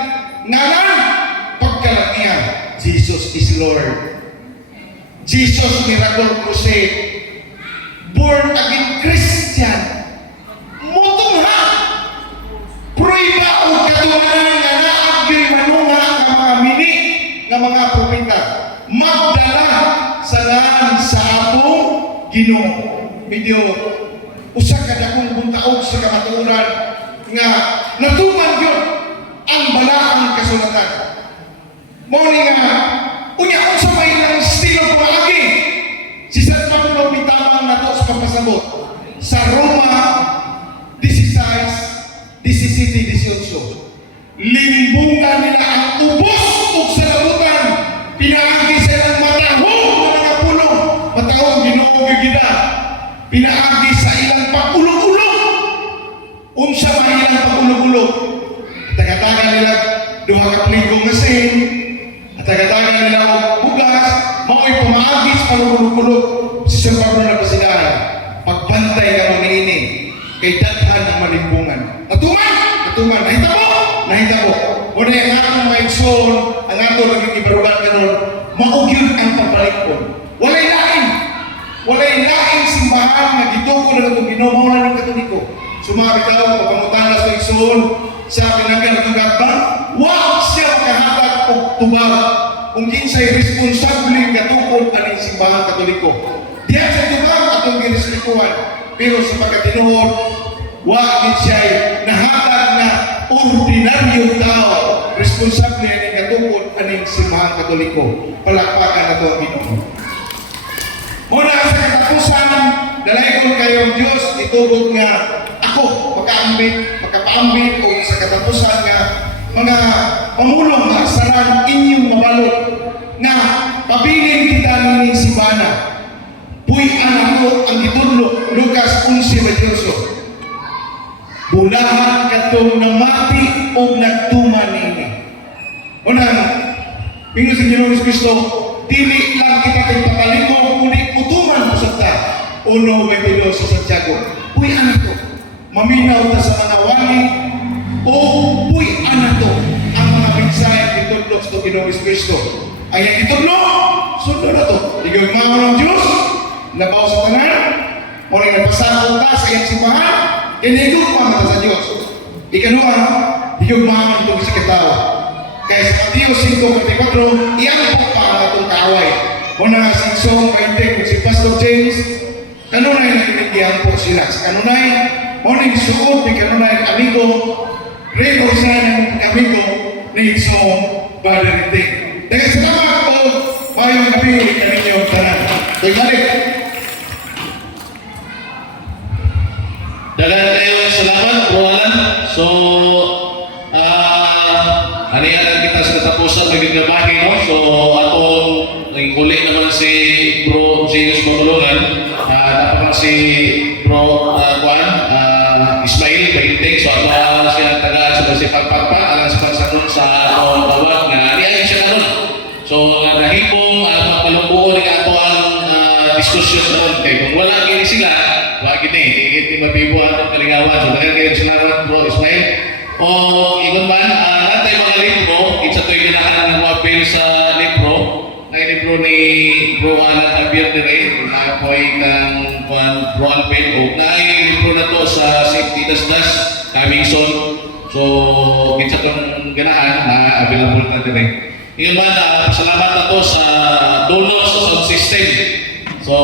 ngalan, pagkalakihan, Jesus is Lord. Jesus Miracle Crusade, born again Christian, mutungha, pruiba o katuhanan nga naagyoy manunga nga mga mini nga mga propeta, magdala sa ngalan sa atong Ginoo. Medyo usa ka dakong buntaog sa kamatuoran nga natuman gyud ang balaang kasulatan. Mao ni nga unya unsa may lang estilo pamaagi si San Pablo mitamang nato sa pagpasabot sa Roma 16, 17, 18. Limbungan nila ang ubos ug sa labutan, pinaagi sa ilang matahong nga mga pulong, matahong Ginoo gigida, pinaagi sa ilang pagulog-ulog. Unsa man ilang pagulog-ulog, taga-taga nila duha ka pligo nga sin, at taga-taga nila og bugas, mao'y pumaagi sa pagulog-ulog. Si San Pablo na pasilahan, pagbantay ka mo niini, kay daghan ang malimbungan. Natuman, nahitabo. Muna yung atong mga igsoon, ang ato naging ibarugan kanon, maugyod ang pagbalikon. Walay laing simbahan na gituko na itong Ginoo na ng Katoliko. Sumabi daw, papangutan sa igsoon, sa pinanggan ng gabang, wag siya makahatag o tubag kung kinsay responsable katukod ang simbahan Katoliko. Diyan sa tubag atong girespetuhan, pero sa pagkatinuod, wag siya nahatag na ordinaryo tao, responsable ng katukod aning simbahan Katoliko. Palakpakan na ito ang Ginoo. Muna sa katapusan, dalayon kayo ang Diyos, itubod nga ako makapaambit o sa katapusan nga mga pamulong nga saran inyong mabalot nga pabilin kita nining simbahan. Puy-an ako ang itudlo, Lucas 11:28. Bulahan katong namati o nagtuman nini. Unang, pingo sa Ginoong Jesucristo, dili lang kita kay pakalimong, kundi utuman mo sa ta. 1:22 sa Santiago. Puy-an ako, maminaw ta sa mga wali, o puy-an ako ang mga mensahe itudlo sa Ginoong Jesucristo. Ay ang itudlo, sunod na to. Igawin mga ng Diyos, labaw sa tanan, o rin nagpasakot ta sa iyang simbahan, inigugma mata sa Diyos. Ikaduha, higugmahan itong sa kitawa. Kaya sa Mateo 5:24, iyan po pa ang itong kaaway. Una nga singsong kainteng kung si Pastor James, kanunay nakikigihan po sila. Sa kanunay, morning suot ni kanunay amigo, reto sa ng amigo ni Igsong Badariting. Dahil sa tama ko, mayong gabi kaninyong tanan. Balik. Dagan kayo salamat, Bro Alan. So, haniyan kita sa katapusan magigabagi, no? So, atong naging huli naman si Bro James Matulungan. Dapat si Bro Ismail Bahinting. So, ato siya tagaan sa si Pagpagpa, alang sa pagsagot sa atong tawag nga haniyan siya nanon. So, nahipong magpalumbuo ng ato ang diskusyon naman. Kaya kung wala kayo sila, wag ni di mabibo ato kalingawan. So daghang kayo salamat bro Ismail. O ingon man natay mga libro isa to'y ginahan ng appeal sa libro na libro ni Bro Alan Javier dire na koy kang Bro Alpin o na libro na to sa Safety Das coming soon. So kinsa tong ganahan na available na dire. Ingon man salamat na to sa donor sa sound system. So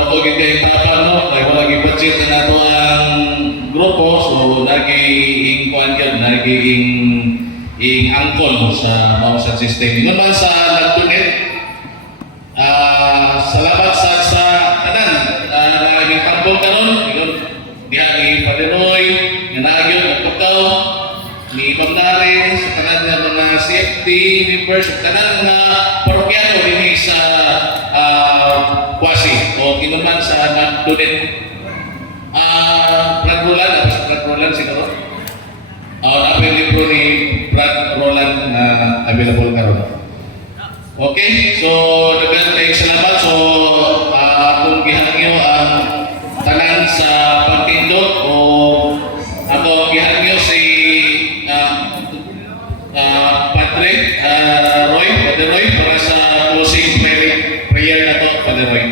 nakogid kay papa no kay wala gi budget na nato ang grupo so naging kuan gyud naging angkol sa mga sound system. Ingon man sa nag-donate salamat sa tanan na naging tambol karon ingon diha ni Padenoy nga nagyod nagtukaw ni Ma'am Nare sa tanan nga mga safety members sa tanan nga parokyano dinhi sa Wasi o inuman sa nag-donate Brad Roland siguro napay libro ni Brad Roland na available karon. Okay, so daghang kayong salamat. So kung gihangyo ang tanan sa pagtindog o ako gihangyo si Padre Roy para sa closing prayer na to, Padre Roy.